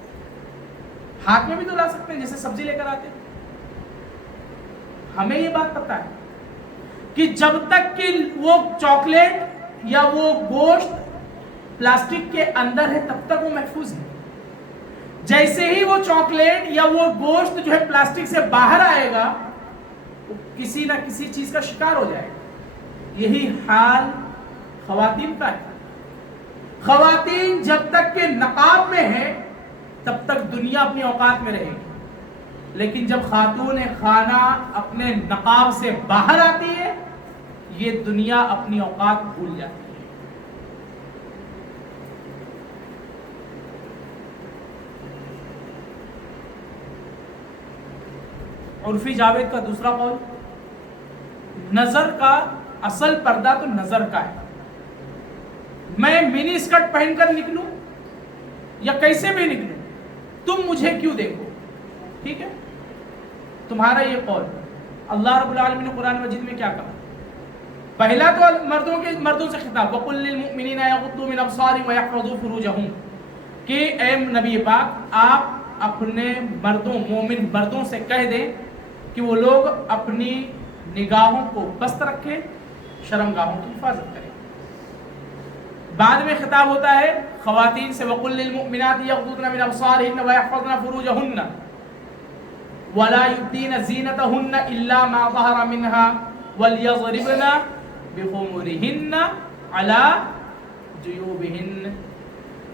ہاتھ میں بھی تو لا سکتے ہیں جیسے سبزی لے کر آتے ہیں۔ ہمیں یہ بات پتہ ہے کہ جب تک کہ وہ چاکلیٹ یا وہ گوشت پلاسٹک کے اندر ہے تب تک وہ محفوظ ہے، جیسے ہی وہ چاکلیٹ یا وہ گوشت جو ہے پلاسٹک سے باہر آئے گا وہ کسی نہ کسی چیز کا شکار ہو جائے گا۔ یہی حال خواتین کا ہے۔ خواتین جب تک کہ نقاب میں ہے تب تک دنیا اپنی اوقات میں رہے گی، لیکن جب خاتون خانہ اپنے نقاب سے باہر آتی ہے یہ دنیا اپنی اوقات بھول جاتی ہے۔ عرفی جاوید کا دوسرا قول، نظر کا اصل پردہ تو نظر کا ہے، میں منی اسکرٹ پہن کر نکلوں یا کیسے بھی نکلوں تم مجھے کیوں دیکھو، ٹھیک ہے؟ تمہارا یہ قول، اللہ رب العالمین نے قرآن مجید میں کیا کہا؟ پہلا تو مردوں سے خطاب، وَقُلْ لِلْمُؤْمِنِينَ يَغُضُّوا مِنْ أَبْصَارِهِمْ وَيَحْفَظُوا فُرُوجَهُمْ، کہ اے نبی پاک آپ اپنے مومن مردوں سے کہہ دیں کہ وہ لوگ اپنی نگاہوں کو بست رکھیں، شرمگاہوں کی حفاظت کریں۔ بعد میں خطاب ہوتا ہے خواتین سے، وَقُلْ لِلْمُؤْمِنَاتِ يَغْضُضْنَ مِنْ أَبْصَارِهِنَّ وَيَحْفَظْنَ فُرُوجَهُنَّ وَلَا يُبْدِينَ زِينَتَهُنَّ إِلَّا مَا ظَهَرَ مِنْهَا وَلْيَضْرِبْنَ بِخُمُرِهِنَّ عَلَى جُيُوبِهِنَّ۔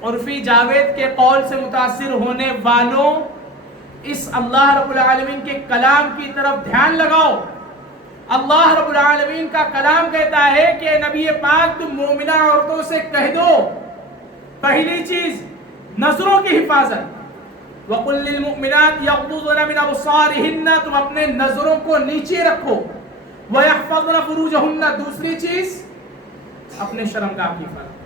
عرفی جاوید کے قول سے متاثر ہونے والوں اس اللہ رب العالمین کے کلام کی طرف دھیان لگاؤ۔ اللہ رب العالمین کا کلام کہتا ہے کہ نبی پاک تم مومنہ عورتوں سے کہہ دو، پہلی چیز نظروں کی حفاظت، وَقُلْ لِلْمُؤْمِنَاتِ يَغْضُضْنَ مِنْ أَبْصَارِهِنَّ، تم اپنے نظروں کو نیچے رکھو. وَيَحْفَظْنَ فُرُوجَهُنَّ، دوسری چیز اپنے شرمگاہ کی حفاظت.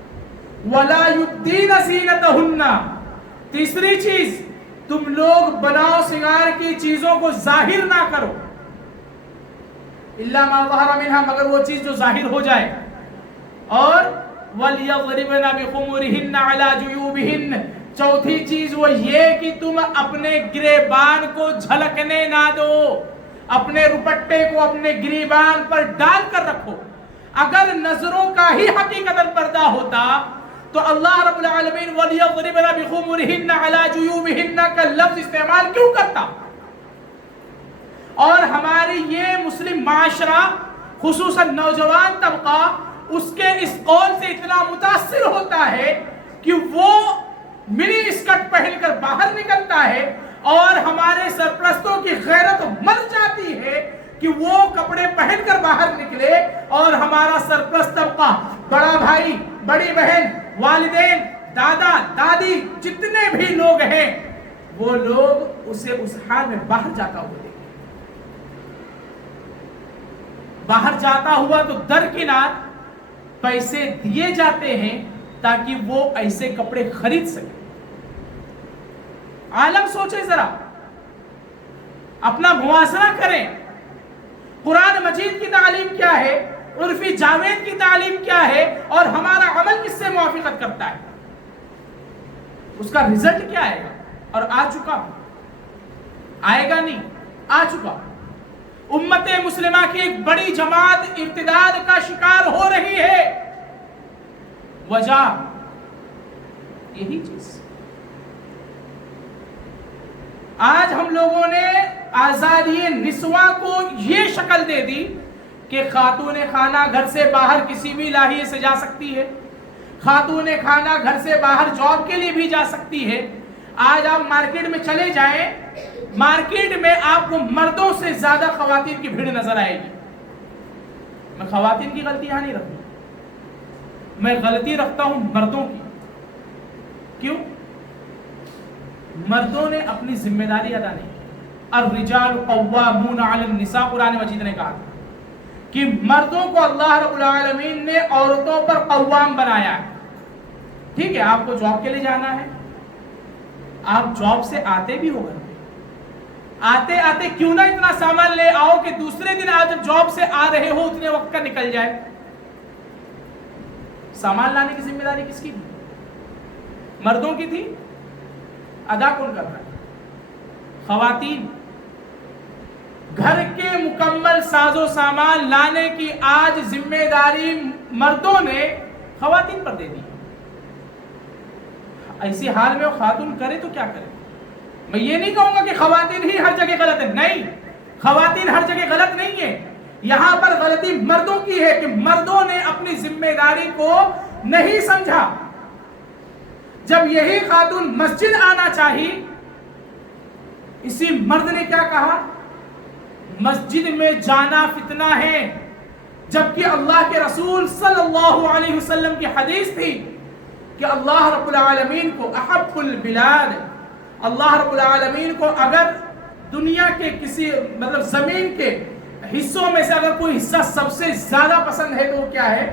وَلَا يُبْدِينَ زِينَتَهُنَّ، تیسری چیز تم لوگ بناؤ سنگار کی چیزوں کو ظاہر نہ کرو. إِلَّا مَا ظَهَرَ مِنْهَا، مگر وہ چیز جو ظاہر ہو جائے. اور وَلْيَضْرِبْنَ بِخُمُرِهِنَّ عَلَى جُيُوبِهِنَّ، چوتھی چیز وہ یہ کہ تم اپنے گریبان کو جھلکنے نہ دو، اپنے روپٹے کو اپنے گریبان پر ڈال کر رکھو. اگر نظروں کا ہی حقیقتاً پردہ ہوتا تو اللہ رب العالمین وَلْيَضْرِبْنَ بِخُمُرِهِنَّ عَلَى جُيُوبِهِنَّ کا لفظ استعمال کیوں کرتا؟ اور ہماری یہ مسلم معاشرہ خصوصاً نوجوان طبقہ اس کے اس قول سے اتنا متاثر ہوتا ہے کہ وہ منی اسکرٹ پہن کر باہر نکلتا ہے، اور ہمارے سرپرستوں کی غیرت مر جاتی ہے کہ وہ کپڑے پہن کر باہر نکلے، اور ہمارا سرپرست طبقہ، بڑا بھائی، بڑی بہن، والدین، دادا، دادی، جتنے بھی لوگ ہیں، وہ لوگ اسے اس حال میں باہر جاتا ہوا دیکھیں. باہر جاتا ہوا تو درکنار پیسے دیے جاتے ہیں تاکہ وہ ایسے کپڑے خرید سکے. عالم سوچے ذرا، اپنا موازنہ کریں. قرآن مجید کی تعلیم کیا ہے، عرفی جاوید کی تعلیم کیا ہے، اور ہمارا عمل کس سے موافقت کرتا ہے، اس کا رزلٹ کیا آئے گا. اور آ چکا، آئے گا نہیں، آ چکا. امت مسلمہ کی ایک بڑی جماعت ارتداد کا شکار ہو رہی ہے. وجہ یہی چیز. آج ہم لوگوں نے آزادی نسواں کو یہ شکل دے دی کہ خاتون خانہ گھر سے باہر کسی بھی لاہیے سے جا سکتی ہے، خاتون خانہ گھر سے باہر جاب کے لیے بھی جا سکتی ہے. آج آپ مارکیٹ میں چلے جائیں، مارکیٹ میں آپ کو مردوں سے زیادہ خواتین کی بھیڑ نظر آئے گی. میں خواتین کی غلطی یہاں نہیں رکھتا، میں غلطی رکھتا ہوں مردوں کی. کیوں؟ مردوں نے اپنی ذمہ داری ادا نہیں کی. الرجال قوامون علی النساء، قرآن مجید نے کہا کہ مردوں کو اللہ رب العالمین نے عورتوں پر قوام بنایا ہے. ٹھیک ہے، آپ کو جاب کے لیے جانا ہے، آپ جاب سے آتے بھی ہو گھر پہ، آتے آتے کیوں نہ اتنا سامان لے آؤ کہ دوسرے دن آج جب جاب سے آ رہے ہو اتنے وقت کا نکل جائے. سامان لانے کی ذمہ داری کس کی تھی؟ مردوں کی تھی. ادا کون کر رہا ہے؟ خواتین. گھر کے مکمل ساز و سامان لانے کی آج ذمہ داری مردوں نے خواتین پر دے دی. ایسی حال میں وہ خاتون کرے تو کیا کرے؟ میں یہ نہیں کہوں گا کہ خواتین ہی ہر جگہ غلط ہے، نہیں، خواتین ہر جگہ غلط نہیں ہے. یہاں پر غلطی مردوں کی ہے کہ مردوں نے اپنی ذمہ داری کو نہیں سمجھا. جب یہی خاتون مسجد آنا چاہی، اسی مرد نے کیا کہا؟ مسجد میں جانا فتنہ ہے. جبکہ اللہ کے رسول صلی اللہ علیہ وسلم کی حدیث تھی کہ اللہ رب العالمین کو احب البلاد، اللہ رب العالمین کو اگر دنیا کے کسی زمین کے حصوں میں سے اگر کوئی حصہ سب سے زیادہ پسند ہے تو وہ کیا ہے؟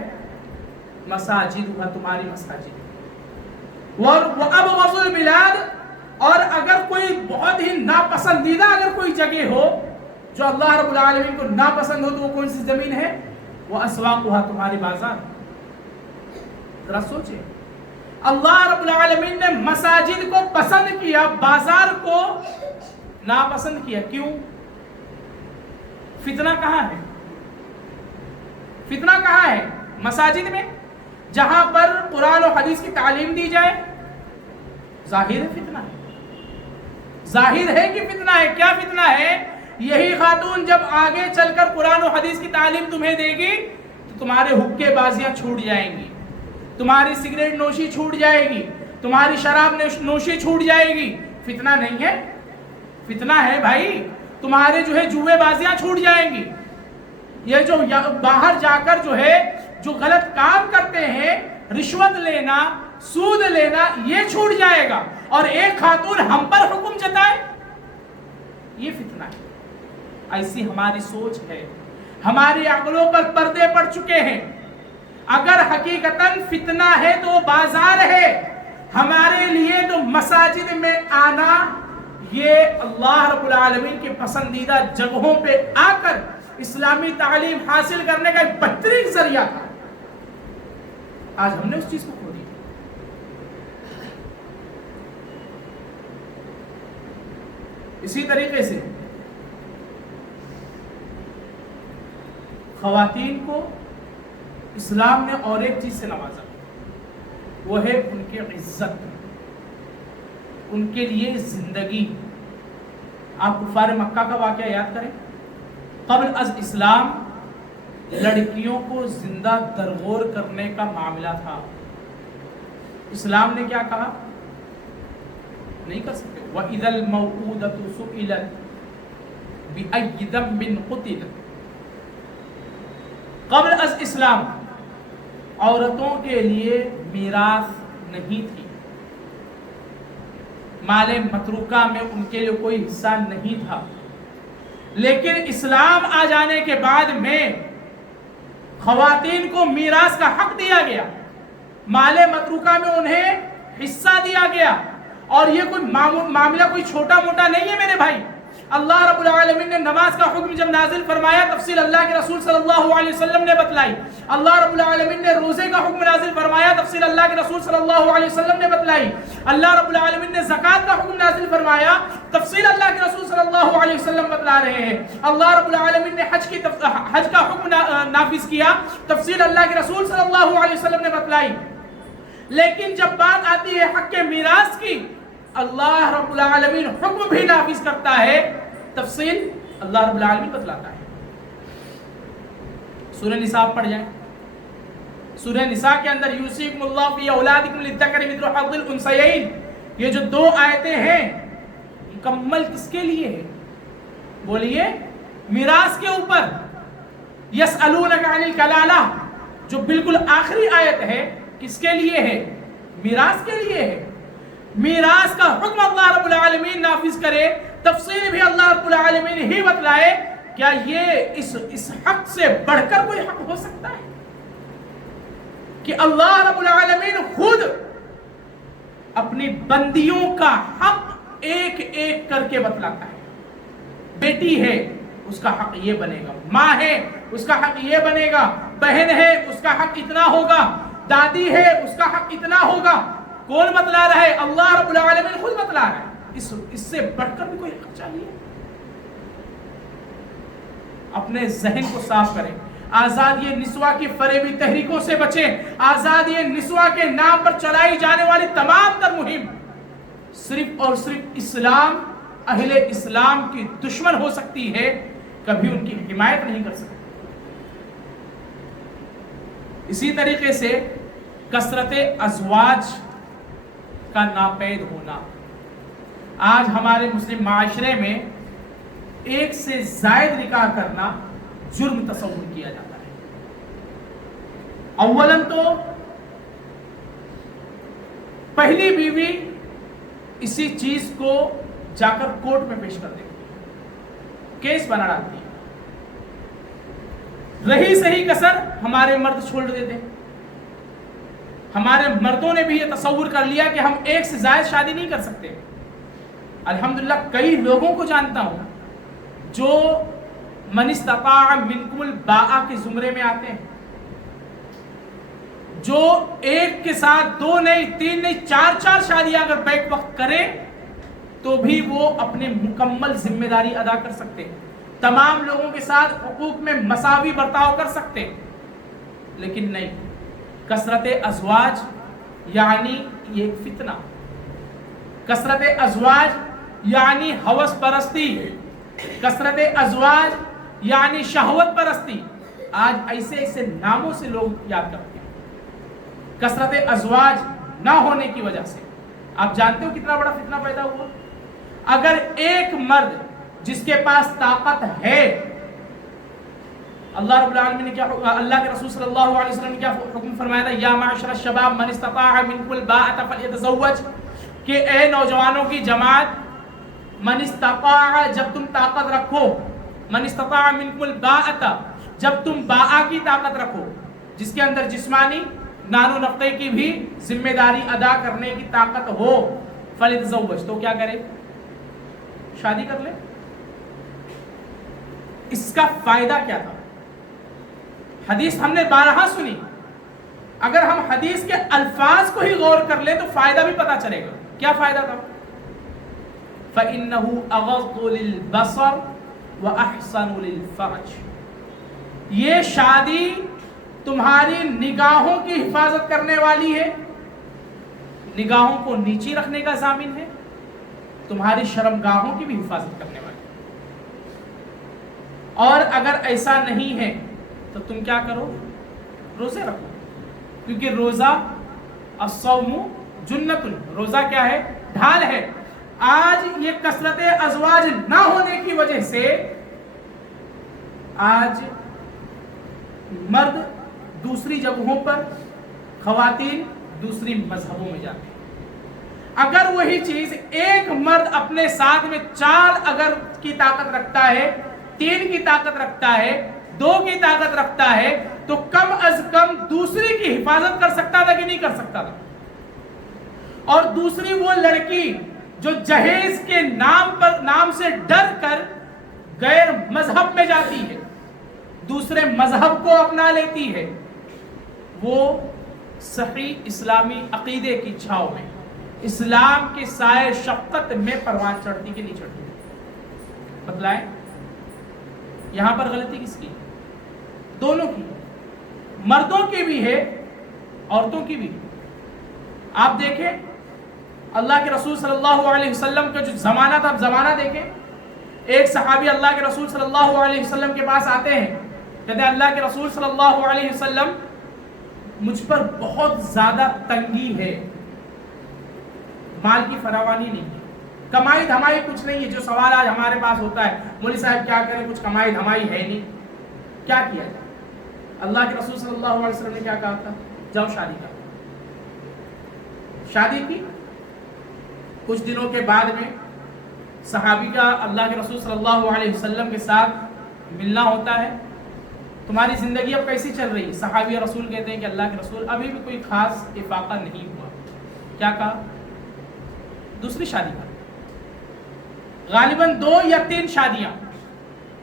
مساجد، تمہاری مساجد. وَأَبْغَضُ الْبِلَادِ، اور اگر کوئی بہت ہی ناپسندیدہ اگر کوئی جگہ ہو جو اللہ رب العالمین کو ناپسند ہو تو وہ کون سی زمین ہے؟ وَأَسْوَاقُهَا، تمہاری بازار. ذرا سوچیں، اللہ رب العالمین نے مساجد کو پسند کیا، بازار کو ناپسند کیا. کیوں؟ فتنہ کہاں ہے؟ فتنہ کہاں ہے؟ مساجد میں، جہاں پر قرآن و حدیث کی تعلیم دی جائے. ظاہر ہے فتنہ ہے، ظاہر ہے کہ فتنہ ہے. کیا فتنہ ہے؟ یہی خاتون جب آگے چل کر قرآن و حدیث کی تعلیم تمہیں دے گی تو تمہارے حقے بازیاں چھوٹ جائیں گی، تمہاری سگریٹ نوشی چھوٹ جائے گی، تمہاری شراب نوشی چھوٹ جائے گی. فتنہ نہیں ہے؟ فتنہ ہے بھائی. تمہارے جو ہے جوئے بازیاں چھوٹ جائیں گی. یہ جو باہر جا کر جو غلط کام کرتے ہیں، رشوت لینا، سود لینا، یہ چھوٹ جائے گا. اور ایک خاتون ہم پر حکم جتائے، یہ فتنہ ہے۔ ایسی ہماری سوچ ہے، ہماری عقلوں پر پردے پڑ چکے ہیں۔ اگر حقیقتاً فتنہ ہے تو وہ بازار ہے، ہمارے لیے تو مساجد میں آنا یہ اللہ رب العالمین کے پسندیدہ جگہوں پہ آ کر اسلامی تعلیم حاصل کرنے کا ایک بہترین ذریعہ تھا۔ آج ہم نے اس چیز کو کھو دیا۔ اسی طریقے سے خواتین کو اسلام نے اور ایک چیز سے نوازا، وہ ہے ان کی عزت، ان کے لیے زندگی۔ آپ کفار مکہ کا واقعہ یاد کریں، قبل از اسلام لڑکیوں کو زندہ درغور کرنے کا معاملہ تھا۔ اسلام نے کیا کہا؟ نہیں کر سکتے۔ وَإِذَا الْمَوْءُودَةُ سُئِلَتْ بِأَيِّ ذَنبٍ قُتِلَتْ۔ قبل از اسلام عورتوں کے لیے میراث نہیں تھی، مال متروکہ میں ان کے لیے کوئی حصہ نہیں تھا، لیکن اسلام آ جانے کے بعد میں خواتین کو میراث کا حق دیا گیا، مال متروکہ میں انہیں حصہ دیا گیا۔ اور یہ کوئی معاملہ کوئی چھوٹا موٹا نہیں ہے میرے بھائی۔ اللہ رب العالمین نے نماز کا حکم جب نازل فرمایا، تفصیل اللہ کے رسول صلی اللہ علیہ وسلم نے بتلائی۔ اللہ رب العالمین نے روزے کا حکم نازل فرمایا، تفصیل اللہ کے رسول صلی اللہ علیہ وسلم نے بتلائی۔ اللہ رب العالمین نے زکوٰۃ کا حکم نازل فرمایا، تفصیل اللہ کے رسول صلی اللہ علیہ وسلم بتلا رہے ہیں۔ اللہ رب العالمین نے حج کا حکم نافذ کیا، تفصیل اللہ کے رسول صلی اللہ علیہ وسلم نے بتلائی۔ لیکن جب بات آتی ہے حق کے میراث کی، اللہ رب العالمین حکم بھی نافذ کرتا ہے، تفصیل اللہ رب العالمین بتلاتا ہے۔ سورہ نساء پڑھ جائیں، سورہ نساء کے اندر یوصیکم اللہ فی اولادکم للذکر مثل حظ الانثیین، یہ جو دو آیتیں ہیں مکمل کس کے لیے ہے؟ بولیے، میراث کے اوپر۔ یسألونک عن الکلالہ جو بالکل آخری آیت ہے، کس کے لیے ہے؟ میراث کے لیے ہے۔ میراث کا حکم اللہ رب العالمین نافذ کرے، تفصیل بھی اللہ رب العالمین ہی بتلائے، کیا یہ اس حق سے بڑھ کر کوئی حق ہو سکتا ہے کہ اللہ رب العالمین خود اپنی بندیوں کا حق ایک ایک کر کے بتلاتا ہے؟ بیٹی ہے اس کا حق یہ بنے گا، ماں ہے اس کا حق یہ بنے گا، بہن ہے اس کا حق اتنا ہوگا، دادی ہے اس کا حق اتنا ہوگا۔ کون بتلا رہا ہے؟ اللہ رب العالمین خود بتلا رہا ہے۔ اس سے بڑھ کر بھی کوئی حق چاہیے؟ اپنے ذہن کو صاف کریں، آزادی نسواں کی فریبی تحریکوں سے بچیں۔ آزادی نسواں کے نام پر چلائی جانے والی تمام تر مہم صرف اور صرف اسلام، اہل اسلام کی دشمن ہو سکتی ہے، کبھی ان کی حمایت نہیں کر سکتی۔ اسی طریقے سے کثرت ازواج کا ناپید ہونا، آج ہمارے مسلم معاشرے میں ایک سے زائد نکاح کرنا جرم تصور کیا جاتا ہے۔ اولاً تو پہلی بیوی اسی چیز کو جا کر کورٹ میں پیش کر دیتی ہے، کیس بنا ڈالتی ہے۔ رہی صحیح کسر ہمارے مرد چھوڑ دیتے ہیں۔ ہمارے مردوں نے بھی یہ تصور کر لیا کہ ہم ایک سے زائد شادی نہیں کر سکتے۔ الحمدللہ کئی لوگوں کو جانتا ہوں جو من استطاع منکم الباء کے زمرے میں آتے ہیں، جو ایک کے ساتھ دو نہیں، تین نہیں، چار شادیاں اگر بیک وقت کرے تو بھی وہ اپنے مکمل ذمہ داری ادا کر سکتے، تمام لوگوں کے ساتھ حقوق میں مساوی برتاؤ کر سکتے۔ لیکن نہیں، کثرت ازواج یعنی یہ ایک فتنہ، کثرت ازواج یعنی ہوس پرستی، کثرت ازواج یعنی شہوت پرستی۔ آج ایسے ایسے ناموں سے لوگ یاد کرتے ہیں۔ کثرت ازواج نہ ہونے کی وجہ سے آپ جانتے ہو کتنا بڑا فتنہ پیدا ہوا۔ اگر ایک مرد جس کے پاس طاقت ہے، اللہ رب العالمین نے کیا، اللہ کے رسول صلی اللہ علیہ وسلم نے کیا حکم فرمایا تھا؟ یا معاشر الشباب من استطاع منکم الباءۃ فلیتزوج، کہ اے نوجوانوں کی جماعت، من استطاع، جب تم طاقت رکھو، من استطاع منکم الباءۃ، جب تم باء کی طاقت رکھو، جس کے اندر جسمانی نان و نفقے کی بھی ذمہ داری ادا کرنے کی طاقت ہو، فلیتزوج، تو کیا کرے؟ شادی کر لے۔ اس کا فائدہ کیا تھا؟ حدیث ہم نے بارہا سنی، اگر ہم حدیث کے الفاظ کو ہی غور کر لیں تو فائدہ بھی پتا چلے گا۔ کیا فائدہ تھا؟ فَإِنَّهُ أَغَضُّ لِلْبَصَرِ وَأَحْسَنُ لِلْفَرْجِ، یہ شادی تمہاری نگاہوں کی حفاظت کرنے والی ہے، نگاہوں کو نیچی رکھنے کا ضامن ہے، تمہاری شرمگاہوں کی بھی حفاظت کرنے والی ہے۔ اور اگر ایسا نہیں ہے تو تم کیا کرو؟ روزے رکھو، کیونکہ روزہ الصوم جنۃ، روزہ کیا ہے؟ ڈھال ہے۔ آج یہ کثرت ازواج نہ ہونے کی وجہ سے آج مرد دوسری جگہوں پر، خواتین دوسری مذہبوں میں جاتے ہیں۔ اگر وہی چیز ایک مرد اپنے ساتھ میں 4 اگر کی طاقت رکھتا ہے، 3 کی طاقت رکھتا ہے، 2 کی طاقت رکھتا ہے، تو کم از کم دوسری کی حفاظت کر سکتا تھا کہ نہیں کر سکتا تھا؟ اور دوسری وہ لڑکی جو جہیز کے نام سے ڈر کر غیر مذہب میں جاتی ہے، دوسرے مذہب کو اپنا لیتی ہے، وہ صحیح اسلامی عقیدے کی چھاؤں میں، اسلام کے سائے شفقت میں پروان چڑھتی کہ نہیں چڑھتی؟ بتلائیں یہاں پر غلطی کس کی؟ دونوں کی، مردوں کی بھی ہے، عورتوں کی بھی۔ آپ دیکھیں اللہ کے رسول صلی اللہ علیہ وسلم کا جو زمانہ تھا، اب زمانہ دیکھیں۔ ایک صحابی اللہ کے رسول صلی اللہ علیہ وسلم کے پاس آتے ہیں، کہتے ہیں اللہ کے رسول صلی اللہ علیہ وسلم مجھ پر بہت زیادہ تنگی ہے، مال کی فراوانی نہیں ہے، کمائی دھمائی کچھ نہیں ہے۔ جو سوال آج ہمارے پاس ہوتا ہے، مولوی صاحب کیا کریں، کچھ کمائی دھمائی ہے نہیں، کیا کیا جائے؟ اللہ کے رسول صلی اللہ علیہ وسلم نے کیا کہا تھا؟ جاؤ شادی کرو۔ شادی کی، کچھ دنوں کے بعد میں صحابی کا اللہ کے رسول صلی اللہ علیہ وسلم کے ساتھ ملنا ہوتا ہے۔ تمہاری زندگی اب کیسی چل رہی؟ صحابی رسول کہتے ہیں کہ اللہ کے رسول ابھی بھی کوئی خاص افاقہ نہیں ہوا۔ کیا کہا؟ دوسری شادی کر۔ غالباً 2 یا 3 شادیاں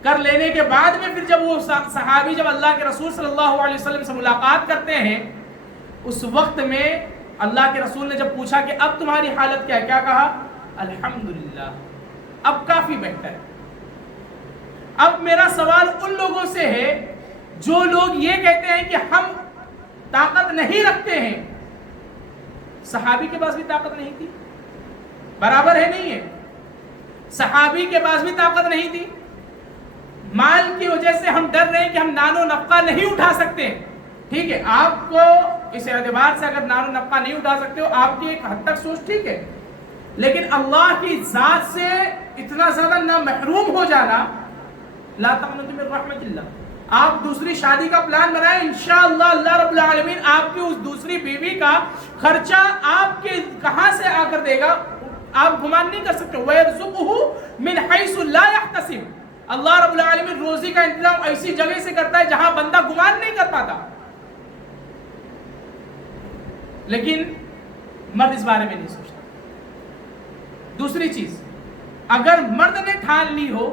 کر لینے کے بعد میں پھر جب وہ صحابی جب اللہ کے رسول صلی اللہ علیہ وسلم سے ملاقات کرتے ہیں، اس وقت میں اللہ کے رسول نے جب پوچھا کہ اب تمہاری حالت کیا ہے، کیا کہا؟ الحمدللہ، اب کافی بہتر ہے۔ اب میرا سوال ان لوگوں سے ہے جو لوگ یہ کہتے ہیں کہ ہم طاقت نہیں رکھتے ہیں۔ صحابی کے پاس بھی طاقت نہیں تھی، برابر ہے نہیں ہے؟ صحابی کے پاس بھی طاقت نہیں تھی، مال کی وجہ سے ہم ڈر رہے ہیں کہ ہم نان و نفقہ نہیں اٹھا سکتے۔ ٹھیک ہے، آپ کو اس اعتبار سے اگر نان و نفقہ نہیں اٹھا سکتے ہو، آپ کی ایک حد تک سوچ ٹھیک ہے، لیکن اللہ کی ذات سے اتنا زیادہ نہ محروم ہو جانا، لا تقنطوا من رحمت اللہ۔ آپ دوسری شادی کا پلان بنائیں، انشاءاللہ اللہ رب العالمین آپ کی اس دوسری بیوی کا خرچہ آپ کے کہاں سے آ کر دے گا، آپ گمان نہیں کر سکتے۔ وَيَرْزُقُهُ مِنْ حَيْثُ لَا يَحْتَسِبُ، اللہ رب العالمین روزی کا انتظام ایسی جگہ سے کرتا ہے جہاں بندہ گمان نہیں کر پاتا۔ لیکن مرد اس بارے میں نہیں سوچتا۔ دوسری چیز، اگر مرد نے ٹھان لی ہو،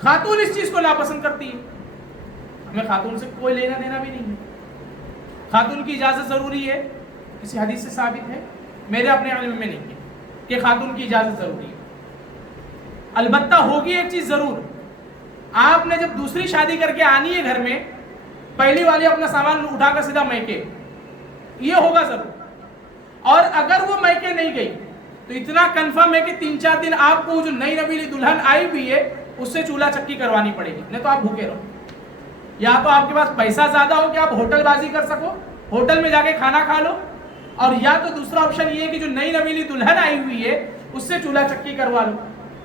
خاتون اس چیز کو ناپسند کرتی ہے، ہمیں خاتون سے کوئی لینا دینا بھی نہیں ہے، خاتون کی اجازت ضروری ہے، کسی حدیث سے ثابت ہے، میرے اپنے علم میں نہیں ہے کہ خاتون کی اجازت ضروری ہے۔ البتہ ہوگی ایک چیز ضرور، آپ نے جب دوسری شادی کر کے آنی ہے گھر میں، پہلی والی اپنا سامان اٹھا کر سیدھا میکے، یہ ہوگا ضرور۔ اور اگر وہ میکے نہیں گئی تو اتنا کنفرم ہے کہ 3-4 دن آپ کو جو نئی نویلی دلہن آئی بھی ہے اس سے چولہا چکی کروانی پڑے گی، نہیں تو آپ بھوکے رہو۔ یا تو آپ کے پاس پیسہ زیادہ ہو کہ آپ ہوٹل بازی کر سکو، ہوٹل میں جا کے کھانا کھا لو، اور یا تو دوسرا آپشن یہ ہے کہ جو نئی نویلی دلہن آئی ہوئی ہے اس سے چولہا چکی کروا لو،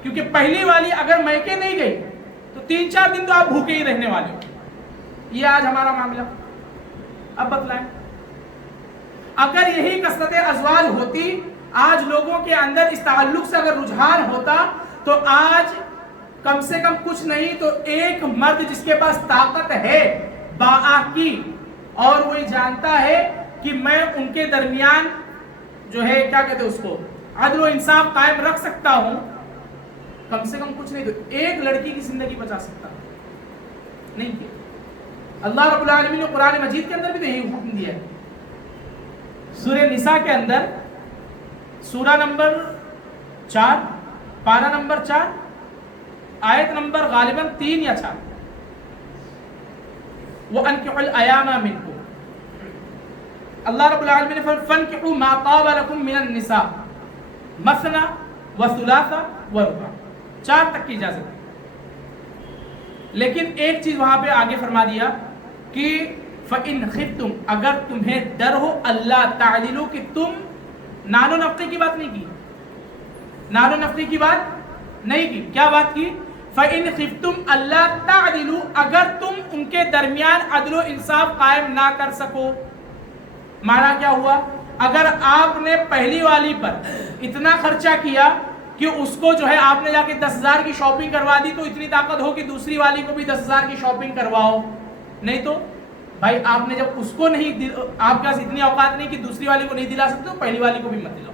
کیونکہ پہلی والی اگر میکے نہیں گئی تو 3-4 دن تو آپ بھوکے ہی رہنے والے ہو۔ یہ آج ہمارا معاملہ۔ اب بتلائیں، اگر یہی کثرت ازواج ہوتی، آج لوگوں کے اندر اس تعلق سے اگر رجحان ہوتا تو آج کم سے کم کچھ نہیں تو ایک مرد جس کے پاس طاقت ہے باآ کی اور وہ جانتا ہے کہ میں ان کے درمیان جو ہے کیا کہتے ہیں اس کو عدل و انصاف قائم رکھ سکتا ہوں، کم سے کم کچھ نہیں تو ایک لڑکی کی زندگی بچا سکتا نہیں کیا۔ اللہ رب العالمین نے قرآن مجید کے اندر بھی تو یہی حکم دیا ہے۔ سورہ نساء کے اندر سورہ نمبر 4 پارہ نمبر 4 آیت نمبر غالباً 3 یا 4 وَأَنْكِحُوا الْأَيَامَ مِنْكُمْ، اللہ رب العالمین نے فرمایا فَانْكِحُوا مَا طَابَ لَكُم مِّنَ النِّسَاءِ مَثْنَى وَثُلَاثَ وَرُبَاع، 4 تک کی اجازت ہے۔ لیکن ایک چیز وہاں پہ آگے فرما دیا کہ فَإِنْ خِفْتُمْ، اگر تمہیں ڈر ہو اللہ تعدلوا کہ تم نان و نفقے کی بات نہیں کی، نان و نفقے کی بات نہیں کی، کیا بات کی؟ فَإِنْ خِفْتُمْ اللہ تعدلوا، اگر تم ان کے درمیان عدل و انصاف قائم نہ کر سکو۔ معنی کیا ہوا؟ اگر آپ نے پہلی والی پر اتنا خرچہ کیا کہ اس کو جو ہے آپ نے جا کے 10,000 کی شاپنگ کروا دی تو اتنی طاقت ہو کہ دوسری والی کو بھی 10,000 کی شاپنگ کرواؤ، نہیں تو بھائی آپ نے جب اس کو نہیں آپ کے پاس اتنی اوقات نہیں کہ دوسری والی کو نہیں دلا سکتے تو پہلی والی کو بھی مت دلاؤ۔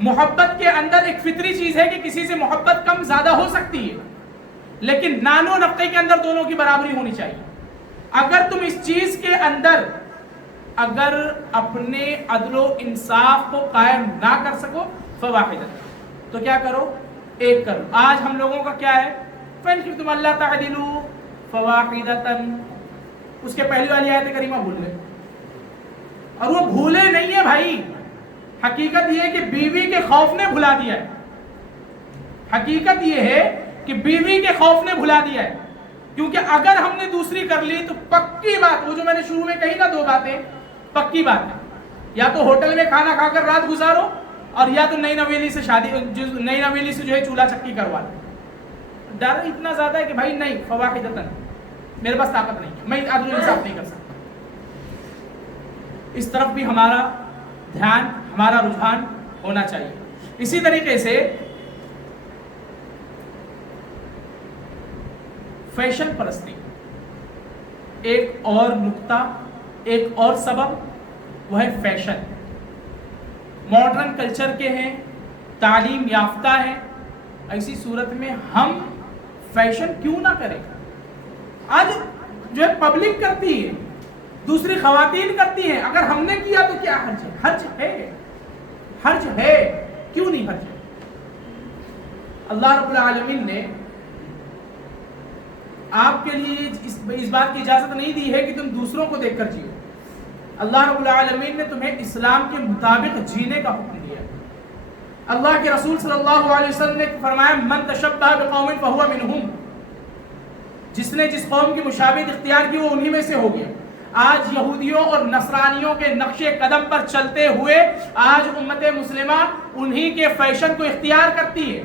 محبت کے اندر ایک فطری چیز ہے کہ کسی سے محبت کم زیادہ ہو سکتی ہے، لیکن نان و نفقے کے اندر دونوں کی برابری ہونی چاہیے۔ اگر تم اس چیز کے اندر اگر اپنے عدل و انصاف کو قائم نہ کر سکو فواحدۃ، تو کیا کرو؟ ایک کرو۔ آج ہم لوگوں کا کیا ہے؟ فَإِنْ خِفْتُمْ أَلَّا تَعْدِلُوا فَوَاحِدَةً، اس کے پہلی والی آیت کریمہ بھول گئے، اور وہ بھولے نہیں ہے بھائی، حقیقت یہ ہے کہ بیوی کے خوف نے بھلا دیا ہے، حقیقت یہ ہے کہ بیوی کے خوف نے بھلا دیا ہے، کیونکہ اگر ہم نے دوسری کر لی تو پکی بات، وہ جو میں نے شروع میں کہی نا 2 باتیں پکی بات ہے، یا تو ہوٹل میں کھانا کھا کر رات گزارو اور یا تو نئی نویلی سے نئی نویلی سے جو ہے چولہا چکی کروا لو۔ ڈر اتنا زیادہ ہے کہ بھائی نہیں، فواحدۃ، میرے پاس طاقت نہیں ہے، میں عدل و انصاف نہیں کر سکتا۔ اس طرف بھی ہمارا دھیان، ہمارا رجحان ہونا چاہیے۔ اسی طریقے سے فیشن پرستی ایک اور نقطہ، ایک اور سبب، وہ ہے فیشن۔ ماڈرن کلچر کے ہیں، تعلیم یافتہ ہیں، ایسی صورت میں ہم فیشن کیوں نہ کریں؟ آج جو ہے پبلک کرتی ہے، دوسری خواتین کرتی ہیں، اگر ہم نے کیا تو کیا حرج ہے؟ حرج ہے، حرج ہے، کیوں نہیں حرج ہے؟ اللہ رب العالمین نے آپ کے لیے اس بات کی اجازت نہیں دی ہے کہ تم دوسروں کو دیکھ کر جیو۔ اللہ رب العالمین نے تمہیں اسلام کے مطابق جینے کا حکم دیا ہے۔ اللہ کے رسول صلی اللہ علیہ وسلم نے فرمایا من تشبہ بقوم فہو منہم، جس نے جس قوم کی مشابہت اختیار کی وہ انہی میں سے ہو گیا۔ آج یہودیوں اور نصرانیوں کے نقش قدم پر چلتے ہوئے آج امت مسلمہ انہی کے فیشن کو اختیار کرتی ہے۔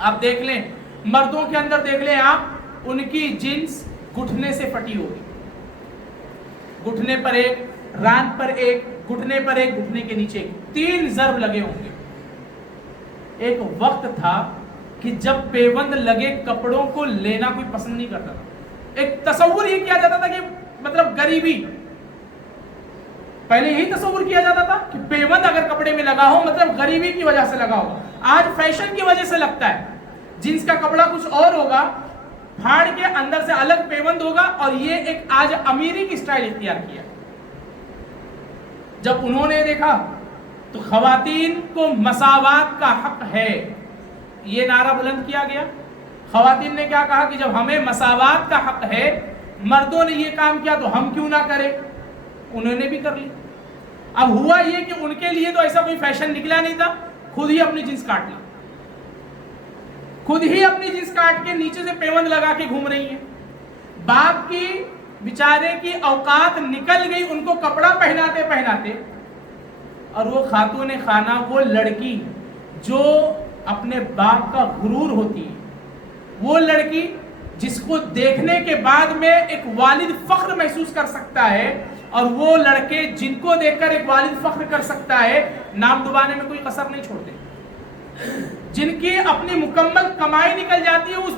آپ دیکھ لیں، مردوں کے اندر دیکھ لیں آپ، ان کی جنس گھٹنے سے پھٹی ہوگی، گھٹنے پر ایک، ران پر ایک، گھٹنے پر ایک، گھٹنے کے نیچے 3 ضرب لگے ہوں گے۔ ایک وقت تھا کہ جب پیوند لگے کپڑوں کو لینا کوئی پسند نہیں کرتا تھا، ایک تصور یہ کیا جاتا تھا کہ مطلب غریبی، پہلے یہی تصور کیا جاتا تھا کہ پیوند اگر کپڑے میں لگا ہو مطلب غریبی کی وجہ سے لگا ہو۔ آج فیشن کی وجہ سے لگتا ہے، جنس کا کپڑا کچھ اور ہوگا، پھاڑ کے اندر سے الگ پیوند ہوگا، اور یہ ایک آج امیری کی سٹائل اختیار کیا۔ جب انہوں نے دیکھا تو خواتین کو مساوات کا حق ہے، یہ نعرہ بلند کیا گیا۔ خواتین نے کیا کہا کہ جب ہمیں مساوات کا حق ہے، مردوں نے یہ کام کیا تو ہم کیوں نہ کریں، انہوں نے بھی کر لی۔ اب ہوا یہ کہ ان کے لیے تو ایسا کوئی فیشن نکلا نہیں تھا، خود ہی اپنی جنس کاٹ لی، خود ہی اپنی جنس کاٹ کے نیچے سے پیوند لگا کے گھوم رہی ہیں۔ باپ کی بیچارے کی اوقات نکل گئی ان کو کپڑا پہناتے پہناتے، اور وہ خاتون خانہ، وہ لڑکی جو اپنے باپ کا غرور ہوتی ہے، وہ لڑکی جس کو دیکھنے کے بعد میں ایک والد فخر محسوس کر سکتا ہے، اور وہ لڑکے جن کو دیکھ کر ایک والد فخر کر سکتا ہے، نام دبانے میں کوئی قصر نہیں چھوڑتے، جن کی اپنی مکمل کمائی نکل جاتی ہے، اس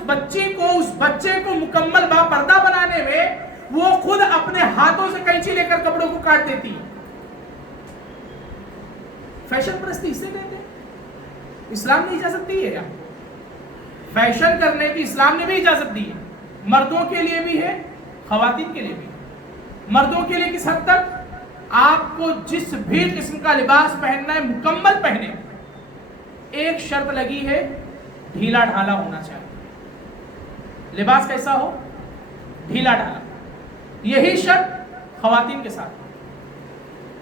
بچے کو مکمل باپردہ بنانے میں وہ خود اپنے ہاتھوں سے قینچی لے کر کپڑوں کو کاٹ دیتی ہے۔ فیشن پرستی اسے کہتے ہیں۔ اسلام نے اجازت دی ہے، فیشن کرنے کی اسلام نے بھی اجازت دی ہے، مردوں کے لیے بھی ہے، خواتین کے لیے بھی۔ مردوں کے لیے کس حد تک؟ آپ کو جس بھی قسم کا لباس پہننا ہے مکمل پہنے، ایک شرط لگی ہے، ڈھیلا ڈھالا ہونا چاہیے۔ لباس کیسا ہو؟ ڈھیلا ڈھالا۔ یہی شرط خواتین کے ساتھ۔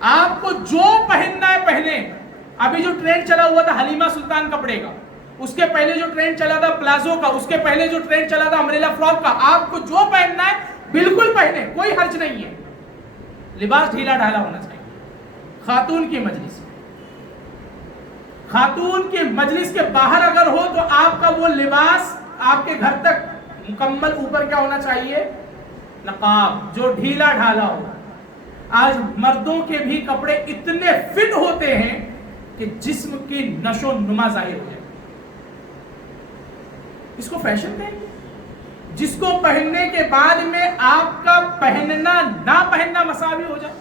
آپ کو جو پہننا ہے پہنے۔ ابھی جو ٹرینڈ چلا ہوا تھا حلیمہ سلطان کپڑے کا، اس کے پہلے جو ٹرینڈ چلا تھا پلازو کا، اس کے پہلے جو ٹرینڈ چلا تھا امبریلا فراک کا، آپ کو جو پہننا ہے بالکل پہنے، کوئی حرج نہیں ہے۔ لباس ڈھیلا ڈھالا ہونا چاہیے۔ خاتون کی مجلس کے باہر اگر ہو تو آپ کا وہ لباس آپ کے گھر تک مکمل اوپر کیا ہونا چاہیے؟ نقاب، جو ڈھیلا ڈھالا ہو۔ آج مردوں کے بھی کپڑے اتنے فٹ ہوتے ہیں کہ جسم کی نشو نما ظاہر ہو جائے۔ اس کو فیشن کہیں گے، جس کو پہننے کے بعد میں آپ کا پہننا نہ پہننا مساوی ہو جائے۔